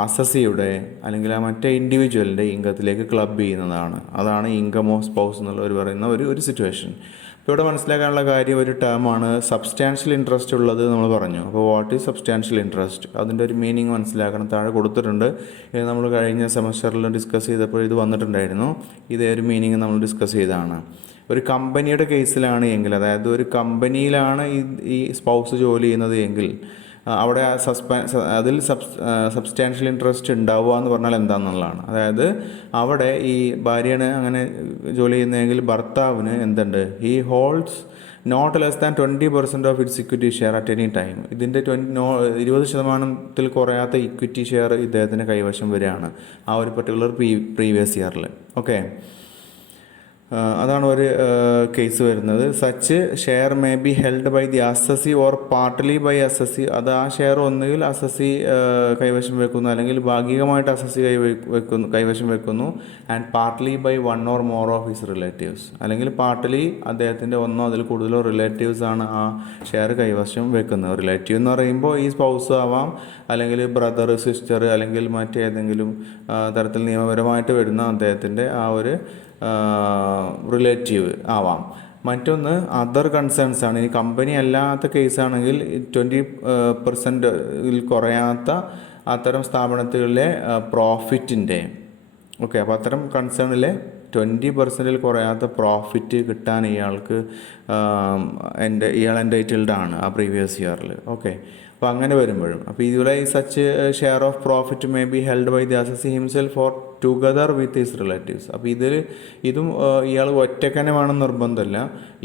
അസസിയുടെ അല്ലെങ്കിൽ ആ മറ്റേ ഇൻഡിവിജ്വലിൻ്റെ ഇൻകത്തിലേക്ക് ക്ലബ് ചെയ്യുന്നതാണ്. അതാണ് ഇൻകം ഓഫ് സ്പൗസ് എന്നുള്ള പറയുന്ന ഒരു സിറ്റുവേഷൻ. ഇപ്പോൾ ഇവിടെ മനസ്സിലാക്കാനുള്ള കാര്യം ഒരു ടേമാണ് സബ്സ്റ്റാൻഷ്യൽ ഇൻട്രസ്റ്റ് ഉള്ളത് നമ്മൾ പറഞ്ഞു. അപ്പോൾ വാട്ട് ഈസ് സബ്സ്റ്റാൻഷ്യൽ ഇൻട്രസ്റ്റ്? അതിൻ്റെ ഒരു മീനിങ് മനസ്സിലാക്കണം. താഴെ കൊടുത്തിട്ടുണ്ട്. ഇത് നമ്മൾ കഴിഞ്ഞ സെമസ്റ്ററിൽ ഡിസ്കസ് ചെയ്തപ്പോൾ ഇത് വന്നിട്ടുണ്ടായിരുന്നു. ഇതേ ഒരു മീനിങ് നമ്മൾ ഡിസ്കസ് ചെയ്തതാണ്. ഒരു കമ്പനിയുടെ കേസിലാണ് എങ്കിൽ, അതായത് ഒരു കമ്പനിയിലാണ് ഈ സ്പൗസ് ജോലി ചെയ്യുന്നത് എങ്കിൽ അവിടെ അതിൽ സബ്സ്റ്റാൻഷ്യൽ ഇൻട്രസ്റ്റ് ഉണ്ടാവുക എന്ന് പറഞ്ഞാൽ എന്താണെന്നുള്ളതാണ്. അതായത് അവിടെ ഈ ഭാര്യയാണ് അങ്ങനെ ജോലി ചെയ്യുന്നതെങ്കിൽ ഭർത്താവിന് എന്തുണ്ട്? He holds not less than 20% of its equity share at any time. ഇതിൻ്റെ 20% കുറയാത്ത ഇക്വിറ്റി ഷെയർ ഇദ്ദേഹത്തിന് കൈവശം വരികയാണ് ആ ഒരു പർട്ടിക്കുലർ പ്രീവിയസ് ഇയറിൽ. ഓക്കെ, അതാണ് ഒരു കേസ് വരുന്നത്. Such share may be held by the assessee or partly by assessee. അത് ആ ഷെയർ ഒന്നുകിൽ അസസി കൈവശം വെക്കുന്നു അല്ലെങ്കിൽ ഭാഗികമായിട്ട് അസസി കൈവശം വെക്കുന്നു. And partly by one or more of his relatives. അല്ലെങ്കിൽ പാർട്ട്ലി അദ്ദേഹത്തിൻ്റെ ഒന്നോ അതിൽ കൂടുതലോ റിലേറ്റീവ്സ് ആണ് ആ ഷെയർ കൈവശം വെക്കുന്നത്. റിലേറ്റീവ് എന്ന് പറയുമ്പോൾ ഈ സ്പൗസ് ആവാം, അല്ലെങ്കിൽ ബ്രദർ, സിസ്റ്റർ, അല്ലെങ്കിൽ മറ്റേതെങ്കിലും തരത്തിൽ നിയമപരമായിട്ട് വരുന്ന അദ്ദേഹത്തിൻ്റെ ആ ഒരു റിലേറ്റീവ് ആവാം. മറ്റൊന്ന് അതർ കൺസേൺസ് ആണ്. ഇനി കമ്പനി അല്ലാത്ത കേസാണെങ്കിൽ 20% കുറയാത്ത അത്തരം സ്ഥാപനത്തിലെ പ്രോഫിറ്റിൻ്റെ, ഓക്കെ, അപ്പോൾ അത്തരം കൺസേണിലെ 20% കുറയാത്ത പ്രോഫിറ്റ് കിട്ടാൻ ഇയാൾക്ക് ഇയാൾ എൻറ്റൈറ്റിൽഡ് ആണ് ആ പ്രീവിയസ് ഇയറിൽ. ഓക്കെ, അപ്പോൾ അങ്ങനെ വരുമ്പോഴും അപ്പോൾ ഇതുപോലെ such share of profit may be held by the assessee himself for together with his relatives. അപ്പോൾ ഇതും ഇയാൾ ഒറ്റക്കന്നെ വേണം നിർബന്ധമില്ല.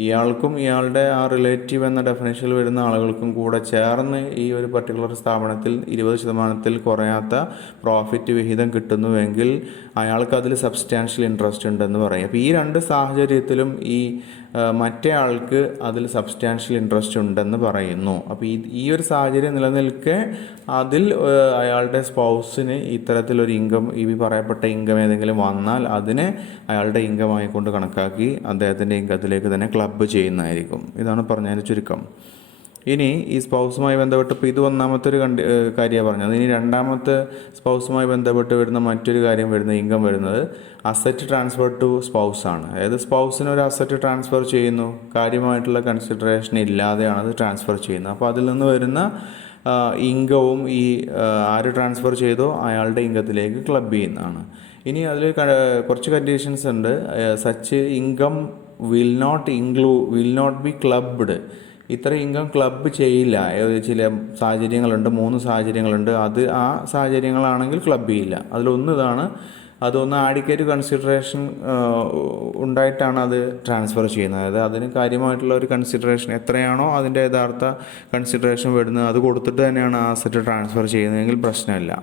ഇയാൾക്കും ഇയാളുടെ ആ റിലേറ്റീവ് എന്ന ഡെഫിനേഷനിൽ വരുന്ന ആളുകൾക്കും കൂടെ ചേർന്ന് ഈ ഒരു പർട്ടിക്കുലർ സ്ഥാപനത്തിൽ 20% കുറയാത്ത പ്രോഫിറ്റ് വിഹിതം കിട്ടുന്നുവെങ്കിൽ അയാൾക്ക് അതിൽ സബ്സ്റ്റാൻഷ്യൽ ഇൻട്രസ്റ്റ് ഉണ്ടെന്ന് പറയും. അപ്പോൾ ഈ രണ്ട് സാഹചര്യത്തിലും ഈ മറ്റേ ആൾക്ക് അതിൽ സബ്സ്റ്റാൻഷ്യൽ ഇൻട്രസ്റ്റ് ഉണ്ടെന്ന് പറയുന്നു. അപ്പോൾ ഈ ഒരു സാഹചര്യം നിലനിൽക്കെ അതിൽ അയാളുടെ സ്പൗസിന് ഇത്തരത്തിലൊരു ഇൻകം, ഈ പറയപ്പെട്ട ഇൻകം ഏതെങ്കിലും വന്നാൽ അതിനെ അയാളുടെ ഇൻകം ആയിക്കൊണ്ട് കണക്കാക്കി അദ്ദേഹത്തിൻ്റെ ഇൻകത്തിലേക്ക് തന്നെ ക്ലബ്ബ് ചെയ്യുന്നതായിരിക്കും. ഇതാണ് പറഞ്ഞതിൻ്റെ ചുരുക്കം. ഇനി ഈ സ്പൗസുമായി ബന്ധപ്പെട്ട് ഇപ്പോൾ ഇത് ഒന്നാമത്തെ ഒരു കാര്യമാണ് പറഞ്ഞത്. ഇനി രണ്ടാമത്തെ സ്പൗസുമായി ബന്ധപ്പെട്ട് വരുന്ന മറ്റൊരു കാര്യം വരുന്ന ഇൻകം വരുന്നത് അസറ്റ് ട്രാൻസ്ഫർ ടു സ്പൗസ് ആണ്. അതായത് സ്പൗസിന് ഒരു അസറ്റ് ട്രാൻസ്ഫർ ചെയ്യുന്നു, കാര്യമായിട്ടുള്ള കൺസിഡറേഷൻ ഇല്ലാതെയാണ് അത് ട്രാൻസ്ഫർ ചെയ്യുന്നത്. അപ്പോൾ അതിൽ നിന്ന് വരുന്ന ഇൻകവും ഈ ആര് ട്രാൻസ്ഫർ ചെയ്തോ അയാളുടെ ഇൻകത്തിലേക്ക് ക്ലബ് ചെയ്യുന്നതാണ്. ഇനി അതിൽ കുറച്ച് കണ്ടീഷൻസ് ഉണ്ട്. Such income will not be clubbed. ഇത്ര ഇൻകം ക്ലബ്ബ് ചെയ്യില്ല. ചില സാഹചര്യങ്ങളുണ്ട്, 3 സാഹചര്യങ്ങളുണ്ട്. ആ സാഹചര്യങ്ങളാണെങ്കിൽ ക്ലബ്ബ് ചെയ്യില്ല. അതിലൊന്ന് ഇതാണ്. അതൊന്ന് ആഡിക്കേറ്റ് കൺസിഡറേഷൻ ഉണ്ടായിട്ടാണ് അത് ട്രാൻസ്ഫർ ചെയ്യുന്നത്. അതായത് അതിന് കാര്യമായിട്ടുള്ള ഒരു കൺസിഡറേഷൻ എത്രയാണോ അതിൻ്റെ യഥാർത്ഥ കൺസിഡറേഷൻ വരുന്നത് അത് കൊടുത്തിട്ട് തന്നെയാണ് ആ അസറ്റ് ട്രാൻസ്ഫർ ചെയ്യുന്നതെങ്കിൽ പ്രശ്നമില്ല.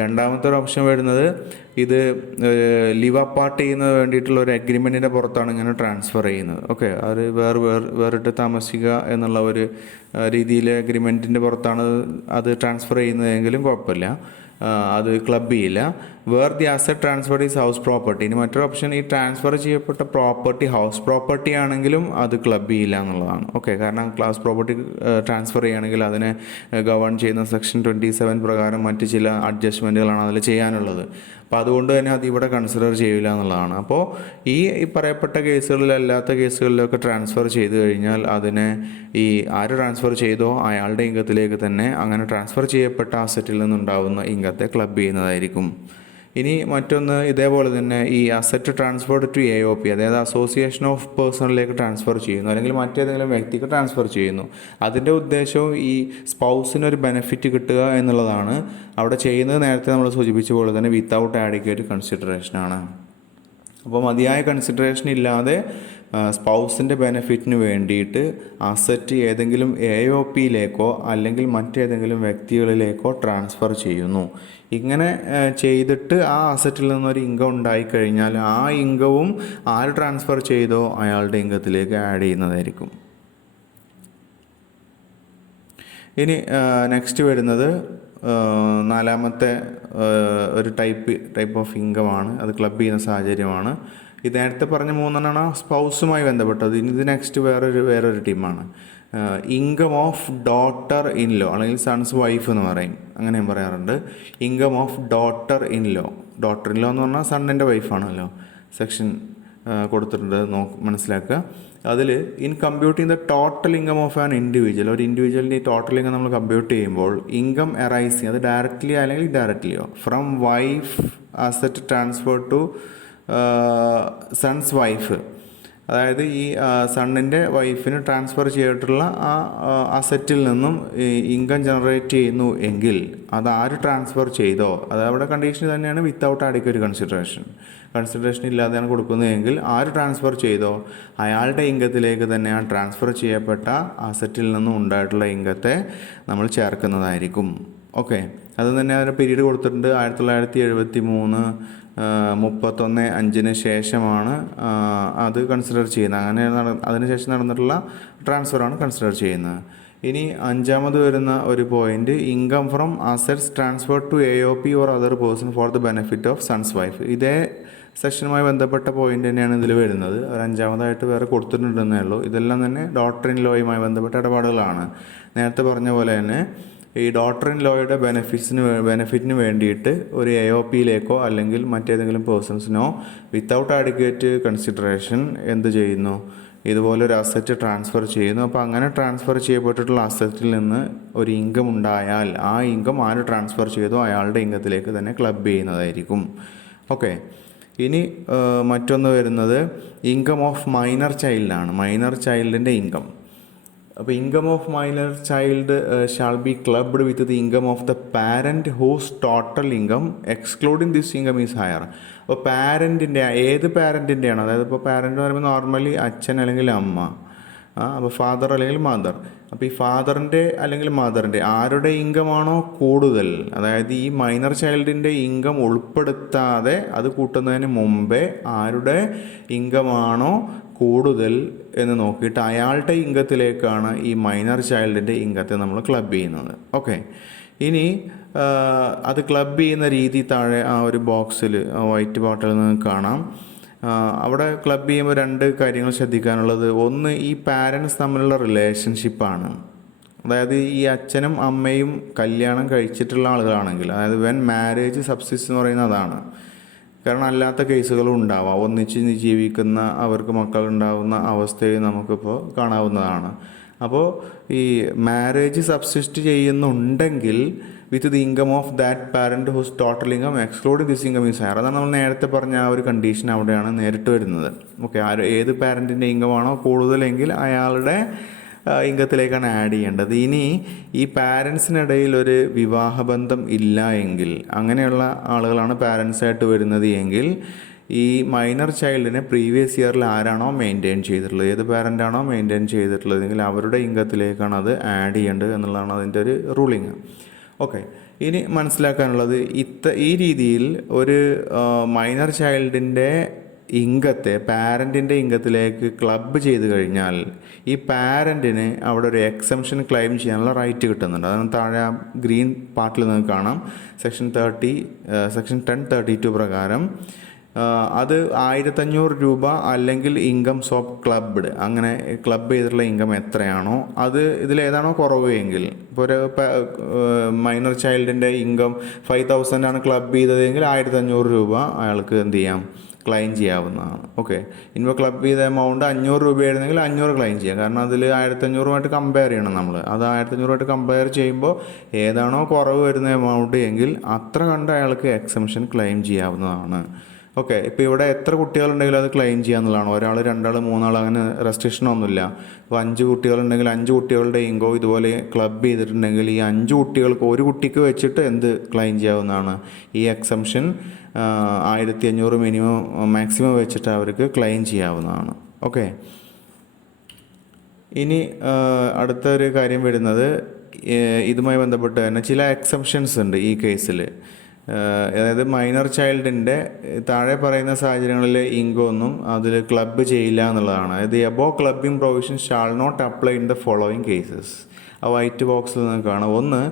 രണ്ടാമത്തെ ഒരു ഓപ്ഷൻ വരുന്നത് ഇത് ലീവ് അപ്പാർട്ട് ചെയ്യുന്നതിന് വേണ്ടിയിട്ടുള്ള ഒരു അഗ്രിമെൻറ്റിൻ്റെ പുറത്താണ് ഇങ്ങനെ ട്രാൻസ്ഫർ ചെയ്യുന്നത്. ഓക്കെ, അത് വേറിട്ട് താമസിക്കുക എന്നുള്ള ഒരു രീതിയിൽ അഗ്രിമെൻറ്റിൻ്റെ പുറത്താണ് അത് ട്രാൻസ്ഫർ ചെയ്യുന്നതെങ്കിലും കുഴപ്പമില്ല, അത് ക്ലബ് ചെയ്യില്ല. Where the asset transfer is house property. ഇനി മറ്റൊരു ഓപ്ഷൻ, ഈ ട്രാൻസ്ഫർ ചെയ്യപ്പെട്ട പ്രോപ്പർട്ടി ഹൗസ് പ്രോപ്പർട്ടി ആണെങ്കിലും അത് ക്ലബ് ചെയ്യില്ല എന്നുള്ളതാണ്. ഓക്കെ, കാരണം ഹൗസ് പ്രോപ്പർട്ടി ട്രാൻസ്ഫർ ചെയ്യുകയാണെങ്കിൽ അതിനെ ഗവേൺ ചെയ്യുന്ന സെക്ഷൻ 27 പ്രകാരം മറ്റ് ചില അഡ്ജസ്റ്റ്മെൻറ്റുകളാണ് അതിൽ ചെയ്യാനുള്ളത്. അപ്പോൾ അതുകൊണ്ട് തന്നെ അത് ഇവിടെ കൺസിഡർ ചെയ്യില്ല എന്നുള്ളതാണ്. അപ്പോൾ ഈ പറയപ്പെട്ട കേസുകളിലല്ലാത്ത കേസുകളിലൊക്കെ ട്രാൻസ്ഫർ ചെയ്ത് കഴിഞ്ഞാൽ അതിനെ ഈ ആര് ട്രാൻസ്ഫർ ചെയ്തോ അയാളുടെ ഇൻകത്തിലേക്ക് തന്നെ അങ്ങനെ ട്രാൻസ്ഫർ ചെയ്യപ്പെട്ട അസറ്റിൽ നിന്നുണ്ടാകുന്ന ഇൻകത്തെ ക്ലബ് ചെയ്യുന്നതായിരിക്കും. ഇനി മറ്റൊന്ന് ഇതേപോലെ തന്നെ ഈ അസറ്റ് ട്രാൻസ്ഫർഡ് ടു AOP, അതായത് അസോസിയേഷൻ ഓഫ് പേഴ്സണിലേക്ക് ട്രാൻസ്ഫർ ചെയ്യുന്നു അല്ലെങ്കിൽ മറ്റേതെങ്കിലും വ്യക്തിക്ക് ട്രാൻസ്ഫർ ചെയ്യുന്നു. അതിൻ്റെ ഉദ്ദേശവും ഈ സ്പൗസിനൊരു ബെനിഫിറ്റ് കിട്ടുക എന്നുള്ളതാണ്. അവിടെ ചെയ്യുന്നത് നേരത്തെ നമ്മൾ സൂചിപ്പിച്ച പോലെ തന്നെ വിത്തൗട്ട് ആഡിക്വേറ്റ് കൺസിഡറേഷനാണ്. അപ്പോൾ മതിയായ കൺസിഡറേഷൻ ഇല്ലാതെ സ്പൗസിൻ്റെ ബെനിഫിറ്റിന് വേണ്ടിയിട്ട് അസറ്റ് ഏതെങ്കിലും AOPയിലേക്കോ അല്ലെങ്കിൽ മറ്റേതെങ്കിലും വ്യക്തികളിലേക്കോ ട്രാൻസ്ഫർ ചെയ്യുന്നു. ഇങ്ങനെ ചെയ്തിട്ട് ആ അസറ്റിൽ നിന്നൊരു ഇൻകം ഉണ്ടായിക്കഴിഞ്ഞാൽ ആ ഇൻകവും ആര് ട്രാൻസ്ഫർ ചെയ്തോ അയാളുടെ ഇൻകത്തിലേക്ക് ആഡ് ചെയ്യുന്നതായിരിക്കും. ഇനി നെക്സ്റ്റ് വരുന്നത് നാലാമത്തെ ഒരു ടൈപ്പ് ഓഫ് ഇൻകമാണ്. അത് ക്ലബ് ചെയ്യുന്ന സാഹചര്യമാണ്. ഇത് നേരത്തെ പറഞ്ഞ മൂന്നെണ്ണമാണ് സ്പൗസുമായി ബന്ധപ്പെട്ടത്. ഇനി ഇത് നെക്സ്റ്റ് വേറൊരു ടീമാണ്. Income of daughter in law അല്ലെങ്കിൽ സൺസ് വൈഫ് എന്ന് പറയും, അങ്ങനെയും പറയാറുണ്ട്. Income of daughter in law എന്ന് പറഞ്ഞാൽ സണ്ണിൻ്റെ വൈഫാണല്ലോ. സെക്ഷൻ കൊടുത്തിട്ടുണ്ട്, മനസ്സിലാക്കുക. അതിൽ in computing the total income of an individual, ഒരു ഇൻഡിവിജ്വലിൻ്റെ ഈ ടോട്ടൽ ഇൻകം നമ്മൾ കമ്പ്യൂട്ട് ചെയ്യുമ്പോൾ ഇൻകം അറൈസിങ്, അത് ഡയറക്റ്റ്ലി അല്ലെങ്കിൽ ഇൻഡയറക്റ്റ്ലിയോ, from wife asset transfer to son's wife, അതായത് ഈ സണ്ണിൻ്റെ വൈഫിന് ട്രാൻസ്ഫർ ചെയ്തിട്ടുള്ള ആ അസറ്റിൽ നിന്നും ഇൻകം ജനറേറ്റ് ചെയ്യുന്നു എങ്കിൽ അത് ആര് ട്രാൻസ്ഫർ ചെയ്തോ, അത് അവിടെ കണ്ടീഷൻ തന്നെയാണ് വിത്തൗട്ട് ആഡിക്വേറ്റ് കൺസിഡറേഷൻ ഇല്ലാതെയാണ് കൊടുക്കുന്നതെങ്കിൽ ആര് ട്രാൻസ്ഫർ ചെയ്തോ അയാളുടെ ഇൻകത്തിലേക്ക് തന്നെ ആ ട്രാൻസ്ഫർ ചെയ്യപ്പെട്ട അസറ്റിൽ നിന്നും ഉണ്ടായിട്ടുള്ള ഇൻകത്തെ നമ്മൾ ചേർക്കുന്നതായിരിക്കും. ഓക്കെ, അത് തന്നെ അതിന് പീരീഡ് കൊടുത്തിട്ടുണ്ട്. 1973 31/5 ശേഷമാണ് അത് കൺസിഡർ ചെയ്യുന്നത്. അങ്ങനെ അതിനുശേഷം നടന്നിട്ടുള്ള ട്രാൻസ്ഫറാണ് കൺസിഡർ ചെയ്യുന്നത്. ഇനി അഞ്ചാമത് വരുന്ന ഒരു point, income from assets transfer to AOP or other person for the benefit of son's wife. ഇതേ സെക്ഷനുമായി ബന്ധപ്പെട്ട പോയിന്റ് തന്നെയാണ് ഇതിൽ വരുന്നത്. ഒരു അഞ്ചാമതായിട്ട് വേറെ കൊടുത്തിട്ടുണ്ടെന്നേ ഉള്ളൂ. ഇതെല്ലാം തന്നെ ഡോട്ടർ ഇൻ ലോയുമായി ബന്ധപ്പെട്ട ഇടപാടുകളാണ്. നേരത്തെ പറഞ്ഞ പോലെ തന്നെ ഈ ഡോട്ടർ ഇൻ ലോയുടെ ബെനിഫിറ്റിന് വേണ്ടിയിട്ട് ഒരു AOPയിലേക്കോ അല്ലെങ്കിൽ മറ്റേതെങ്കിലും പേഴ്സൺസിനോ വിത്തൗട്ട് ആഡിക്വേറ്റ് കൺസിഡറേഷൻ എന്ത് ചെയ്യുന്നു, ഇതുപോലൊരു അസറ്റ് ട്രാൻസ്ഫർ ചെയ്യുന്നു. അപ്പോൾ അങ്ങനെ ട്രാൻസ്ഫർ ചെയ്യപ്പെട്ടിട്ടുള്ള അസറ്റിൽ നിന്ന് ഒരു ഇൻകം ഉണ്ടായാൽ ആ ഇൻകം ആര് ട്രാൻസ്ഫർ ചെയ്തോ അയാളുടെ ഇൻകത്തിലേക്ക് തന്നെ ക്ലബ് ചെയ്യുന്നതായിരിക്കും. ഓക്കെ, ഇനി മറ്റൊന്ന് വരുന്നത് ഇൻകം ഓഫ് മൈനർ ചൈൽഡാണ്. മൈനർ ചൈൽഡിൻ്റെ ഇൻകം. അപ്പോൾ income of minor child shall be clubbed with the income of the parent whose total income excluding this income is higher. അപ്പോൾ പാരൻറ്റിൻ്റെ ഏത് പാരൻറ്റിൻ്റെയാണ്, അതായത് ഇപ്പോൾ പാരൻ്റ് എന്ന് പറയുമ്പോൾ നോർമലി അച്ഛൻ അല്ലെങ്കിൽ അമ്മ, അപ്പോൾ ഫാദർ അല്ലെങ്കിൽ മദർ. അപ്പോൾ ഈ ഫാദറിൻ്റെ അല്ലെങ്കിൽ മദറിൻ്റെ ആരുടെ ഇൻകമാണോ കൂടുതൽ, അതായത് ഈ മൈനർ ചൈൽഡിൻ്റെ ഇൻകം ഉൾപ്പെടുത്താതെ അത് കൂട്ടുന്നതിന് മുമ്പേ ആരുടെ ഇൻകമാണോ കൂടുതൽ എന്ന് നോക്കിയിട്ട് അയാളുടെ ഇൻകത്തിലേക്കാണ് ഈ മൈനർ ചൈൽഡിൻ്റെ ഇൻകത്തെ നമ്മൾ ക്ലബ് ചെയ്യുന്നത്. ഓക്കെ, ഇനി അത് ക്ലബ് ചെയ്യുന്ന രീതി താഴെ ആ ഒരു ബോക്സിൽ വൈറ്റ് ബോട്ടിൽ നിന്ന് കാണാം. അവിടെ ക്ലബ് ചെയ്യുമ്പോൾ രണ്ട് കാര്യങ്ങൾ ശ്രദ്ധിക്കാനുള്ളത്, ഒന്ന് ഈ പാരൻസ് തമ്മിലുള്ള റിലേഷൻഷിപ്പാണ്. അതായത് ഈ അച്ഛനും അമ്മയും കല്യാണം കഴിച്ചിട്ടുള്ള ആളുകളാണെങ്കിൽ, അതായത് വെൻ മാരേജ് സബ്സിസ്റ്റ് എന്ന് പറയുന്നത് അതാണ്. കാരണം അല്ലാത്ത കേസുകളും ഉണ്ടാവാം. ഒന്നിച്ച് ജീവിക്കുന്ന അവർക്ക് മക്കളുണ്ടാവുന്ന അവസ്ഥയും നമുക്കിപ്പോൾ കാണാവുന്നതാണ്. അപ്പോൾ ഈ മാരേജ് സബ്സിസ്റ്റ് ചെയ്യുന്നുണ്ടെങ്കിൽ with the income of that parent whose total income excluding this income is higher. അതാണ് നമ്മൾ നേരത്തെ പറഞ്ഞ ആ ഒരു കണ്ടീഷൻ അവിടെയാണ് നേരിട്ട് വരുന്നത്. ഓക്കെ, ഏത് പാരൻറ്റിൻ്റെ ഇൻകമാണോ കൂടുതലെങ്കിൽ അയാളുടെ ഇൻകത്തിലേക്കാണ് ആഡ് ചെയ്യേണ്ടത്. ഇനി ഈ പാരൻസിനിടയിൽ ഒരു വിവാഹബന്ധം ഇല്ല എങ്കിൽ, അങ്ങനെയുള്ള ആളുകളാണ് പാരൻസായിട്ട് വരുന്നത് എങ്കിൽ ഈ മൈനർ ചൈൽഡിനെ പ്രീവിയസ് ഇയറിൽ ആരാണോ മെയിൻറ്റെയിൻ ചെയ്തിട്ടുള്ളത്, ഏത് പാരൻ്റാണോ മെയിൻറ്റെയിൻ ചെയ്തിട്ടുള്ളതെങ്കിൽ അവരുടെ ഇൻകത്തിലേക്കാണ് അത് ആഡ് ചെയ്യേണ്ടത് എന്നുള്ളതാണ് അതിൻ്റെ ഒരു റൂളിങ്. ഓക്കെ, ഇനി മനസ്സിലാക്കാനുള്ളത് ഈ രീതിയിൽ ഒരു മൈനർ ചൈൽഡിൻ്റെ ഇൻകത്തെ പാരൻറ്റിൻ്റെ ഇൻകത്തിലേക്ക് ക്ലബ് ചെയ്ത് കഴിഞ്ഞാൽ ഈ പാരൻറ്റിന് അവിടെ ഒരു എക്സംഷൻ ക്ലെയിം ചെയ്യാനുള്ള റൈറ്റ് കിട്ടുന്നുണ്ട്. അതാണ് താഴെ ഗ്രീൻ പാർട്ടിൽ നിന്ന് കാണാം. സെക്ഷൻ 1032 പ്രകാരം അത് 1500 രൂപ അല്ലെങ്കിൽ ഇൻകംസ് ഓഫ് ക്ലബ്ഡ്, അങ്ങനെ ക്ലബ് ചെയ്തിട്ടുള്ള ഇൻകം എത്രയാണോ അത് ഇതിലേതാണോ കുറവ് എങ്കിൽ, ഇപ്പോൾ ഒരു മൈനർ ചൈൽഡിൻ്റെ ഇൻകം 5000 ആണ് ക്ലബ് ചെയ്തതെങ്കിൽ 1500 രൂപ അയാൾക്ക് എന്ത് ചെയ്യാം, ക്ലെയിം ചെയ്യാവുന്നതാണ്. ഓക്കെ, ഇനിയിപ്പോൾ ക്ലബ് ചെയ്ത എമൗണ്ട് 500 രൂപയായിരുന്നെങ്കിൽ 500 ക്ലെയിം ചെയ്യാം. കാരണം അതിൽ 1500 കമ്പയർ ചെയ്യണം നമ്മൾ. അത് 1500 കമ്പയർ ചെയ്യുമ്പോൾ ഏതാണോ കുറവ് വരുന്ന എമൗണ്ട് എങ്കിൽ അത്ര കണ്ട് അയാൾക്ക് എക്സംഷൻ ക്ലെയിം ചെയ്യാവുന്നതാണ്. ഓക്കെ, ഇപ്പോൾ ഇവിടെ എത്ര കുട്ടികളുണ്ടെങ്കിലും അത് ക്ലെയിം ചെയ്യാന്നുള്ളതാണ്. ഒരാൾ, രണ്ടാൾ, മൂന്നാൾ, അങ്ങനെ റെസ്ട്രിക്ഷനൊന്നുമില്ല. അപ്പോൾ 5 കുട്ടികളുണ്ടെങ്കിൽ 5 കുട്ടികളുടെ ഇൻകം ഇതുപോലെ ക്ലബ് ചെയ്തിട്ടുണ്ടെങ്കിൽ ഈ 5 കുട്ടികൾക്ക് ഒരു കുട്ടിക്ക് വെച്ചിട്ട് എന്ത് ക്ലെയിം ചെയ്യാവുന്നതാണ്? ഈ എക്സംഷൻ 1500 മിനിമം മാക്സിമം വെച്ചിട്ട് അവർക്ക് ക്ലെയിം ചെയ്യാവുന്നതാണ്. ഓക്കെ, ഇനി അടുത്തൊരു കാര്യം വരുന്നത് ഇതുമായി ബന്ധപ്പെട്ട് തന്നെ ചില എക്സംഷൻസ് ഉണ്ട് ഈ കേസിൽ. അതായത് മൈനർ ചൈൽഡിൻ്റെ താഴെ പറയുന്ന സാഹചര്യങ്ങളിൽ ഇൻകം ഒന്നും അതിൽ ക്ലബ്ബ് ചെയ്യില്ല എന്നുള്ളതാണ്. അതായത് above clubbing provision shall not apply in the following cases. ആ വൈറ്റ് ബോക്സിൽ നിന്ന് കാണാം. ഒന്ന്,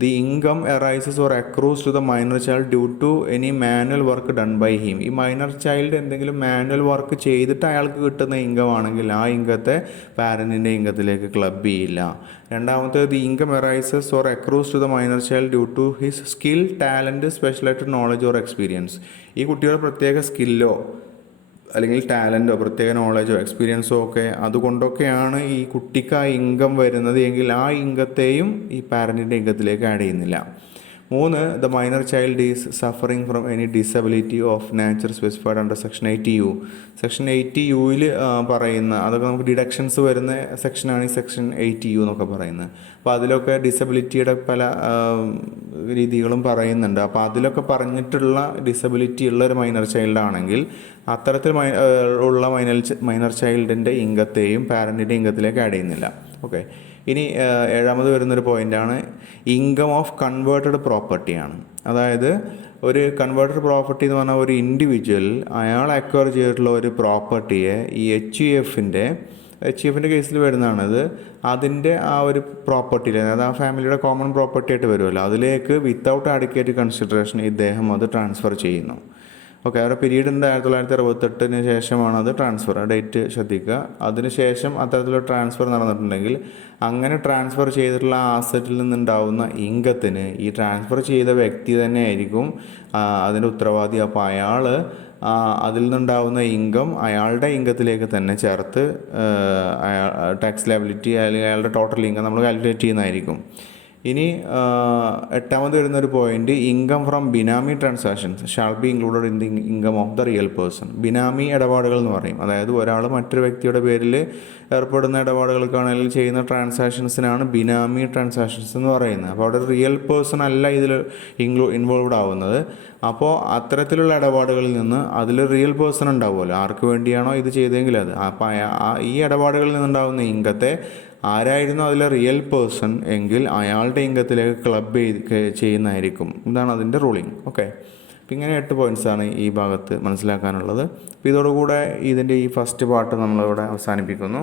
the income arises or accrues to the minor child due to any manual work done by him. ഈ മൈനർ ചൈൽഡ് എന്തെങ്കിലും മാനുവൽ വർക്ക് ചെയ്തിട്ട് അയാൾക്ക് കിട്ടുന്ന ഇൻകം ആണെങ്കിൽ ആ ഇൻകത്തെ പാരൻറ്റിൻ്റെ ഇൻകത്തിലേക്ക് ക്ലബ് ചെയ്യില്ല. രണ്ടാമത്തെ, the income arises or accrues to the minor child due to his skill, talent, specialised knowledge or experience. ഈ കുട്ടിയുടെ പ്രത്യേക സ്കില്ലോ അല്ലെങ്കിൽ ടാലൻറ്റോ പ്രത്യേക നോളജോ എക്സ്പീരിയൻസോ ഒക്കെ അതുകൊണ്ടൊക്കെയാണ് ഈ കുട്ടിക്ക് ആ ഇൻകം വരുന്നത് എങ്കിൽ ആ ഇൻകത്തെയും ഈ പാരൻറ്റിൻ്റെ ഇൻകത്തിലേക്ക് ആഡ് ചെയ്യുന്നില്ല. 3, the minor child is suffering from any disability of nature specified under section 80U. Section 80Uയിൽ പറയുന്ന അതൊക്കെ നമുക്ക് ഡിഡക്ഷൻസ് വരുന്ന സെക്ഷനാണ് ഈ സെക്ഷൻ 80U എന്നൊക്കെ പറയുന്നത്. അപ്പോൾ അതിലൊക്കെ ഡിസബിലിറ്റിയുടെ പല രീതികളും പറയുന്നുണ്ട്. അപ്പോൾ അതിലൊക്കെ പറഞ്ഞിട്ടുള്ള ഡിസബിലിറ്റി ഉള്ള ഒരു മൈനർ ചൈൽഡ് ആണെങ്കിൽ അത്തരത്തിൽ ഉള്ള മൈനർ ചൈൽഡിൻ്റെ ഇൻകത്തെയും പാരൻറ്റിൻ്റെ ഇൻകത്തിലേക്ക് ആഡ് ചെയ്യുന്നില്ല. ഓക്കെ, ഇനി ഏഴാമത് വരുന്നൊരു പോയിൻ്റാണ് ഇൻകം ഓഫ് കൺവേർട്ടഡ് പ്രോപ്പർട്ടിയാണ്. അതായത് ഒരു കൺവേർട്ടഡ് പ്രോപ്പർട്ടി എന്ന് പറഞ്ഞാൽ ഒരു ഇൻഡിവിജ്വൽ അയാൾ അക്വയർ ചെയ്തിട്ടുള്ള ഒരു പ്രോപ്പർട്ടിയെ ഈ HUFൻ്റെ കേസിൽ വരുന്നതാണത്. അതിൻ്റെ ആ ഒരു പ്രോപ്പർട്ടിയിൽ, അതായത് ആ ഫാമിലിയുടെ കോമൺ പ്രോപ്പർട്ടി ആയിട്ട് വരുമല്ലോ, അതിലേക്ക് വിത്തൗട്ട് അഡിക്വേറ്റ് കൺസിഡറേഷൻ ഇദ്ദേഹം അത് ട്രാൻസ്ഫർ ചെയ്യുന്നു. ഓക്കെ, അവരുടെ പീരീഡ് ഉണ്ട് 1968 ശേഷമാണ് അത് ട്രാൻസ്ഫർ, ഡേറ്റ് ശ്രദ്ധിക്കുക. അതിനുശേഷം അത്തരത്തിലുള്ള ട്രാൻസ്ഫർ നടന്നിട്ടുണ്ടെങ്കിൽ അങ്ങനെ ട്രാൻസ്ഫർ ചെയ്തിട്ടുള്ള ആസറ്റിൽ നിന്നുണ്ടാവുന്ന ഇൻകത്തിന് ഈ ട്രാൻസ്ഫർ ചെയ്ത വ്യക്തി തന്നെ ആയിരിക്കും അതിൻ്റെ ഉത്തരവാദി. അപ്പോൾ അയാൾ അതിൽ നിന്നുണ്ടാവുന്ന ഇൻകം അയാളുടെ ഇൻകത്തിലേക്ക് തന്നെ ചേർത്ത് ടാക്സ് ലയബിലിറ്റി അല്ലെങ്കിൽ അയാളുടെ ടോട്ടൽ ഇൻകം നമ്മൾ കാൽക്കുലേറ്റ് ചെയ്യുന്നതായിരിക്കും. ഇനി എട്ടാമത് വരുന്നൊരു point, income from benami transactions shall be included in the income of the real person. Benami ഇടപാടുകൾ എന്ന് പറയും. അതായത് ഒരാൾ മറ്റൊരു വ്യക്തിയുടെ പേരിൽ ഏർപ്പെടുന്ന ഇടപാടുകൾക്കാണെങ്കിൽ ചെയ്യുന്ന ട്രാൻസാക്ഷൻസിനാണ് ബിനാമി ട്രാൻസാക്ഷൻസ് എന്ന് പറയുന്നത്. അപ്പോൾ അവിടെ റിയൽ പേഴ്സൺ അല്ല ഇതിൽ ഇൻവോൾവ്ഡ് ആവുന്നത്. അപ്പോൾ അത്തരത്തിലുള്ള ഇടപാടുകളിൽ നിന്ന് അതിൽ റിയൽ പേഴ്സൺ ഉണ്ടാവുമല്ലോ, ആർക്ക് വേണ്ടിയാണോ ഇത് ചെയ്തെങ്കിൽ അത്. അപ്പോൾ ഈ ഇടപാടുകളിൽ നിന്നുണ്ടാകുന്ന ഇൻകത്തെ ആരായിരുന്നു അതിലെ റിയൽ പേഴ്സൺ എങ്കിൽ അയാളുടെ ഇൻകത്തിലേക്ക് ക്ലബ് ചെയ്യുന്നതായിരിക്കും. ഇതാണ് അതിൻ്റെ റൂളിങ്. ഓക്കെ, അപ്പം ഇങ്ങനെ 8 പോയിൻറ്റ്സാണ് ഈ ഭാഗത്ത് മനസ്സിലാക്കാനുള്ളത്. അപ്പോൾ ഇതോടുകൂടെ ഇതിൻ്റെ ഈ ഫസ്റ്റ് പാർട്ട് നമ്മളിവിടെ അവസാനിപ്പിക്കുന്നു.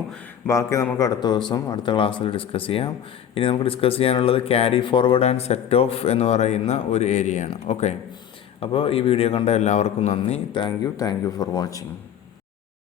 ബാക്കി നമുക്ക് അടുത്ത ദിവസം അടുത്ത ക്ലാസ്സിൽ ഡിസ്കസ് ചെയ്യാം. ഇനി നമുക്ക് ഡിസ്കസ് ചെയ്യാനുള്ളത് carry forward and set of എന്ന് പറയുന്ന ഒരു ഏരിയയാണ്. ഓക്കെ, അപ്പോൾ ഈ വീഡിയോ കണ്ട എല്ലാവർക്കും നന്ദി. Thank you for watching.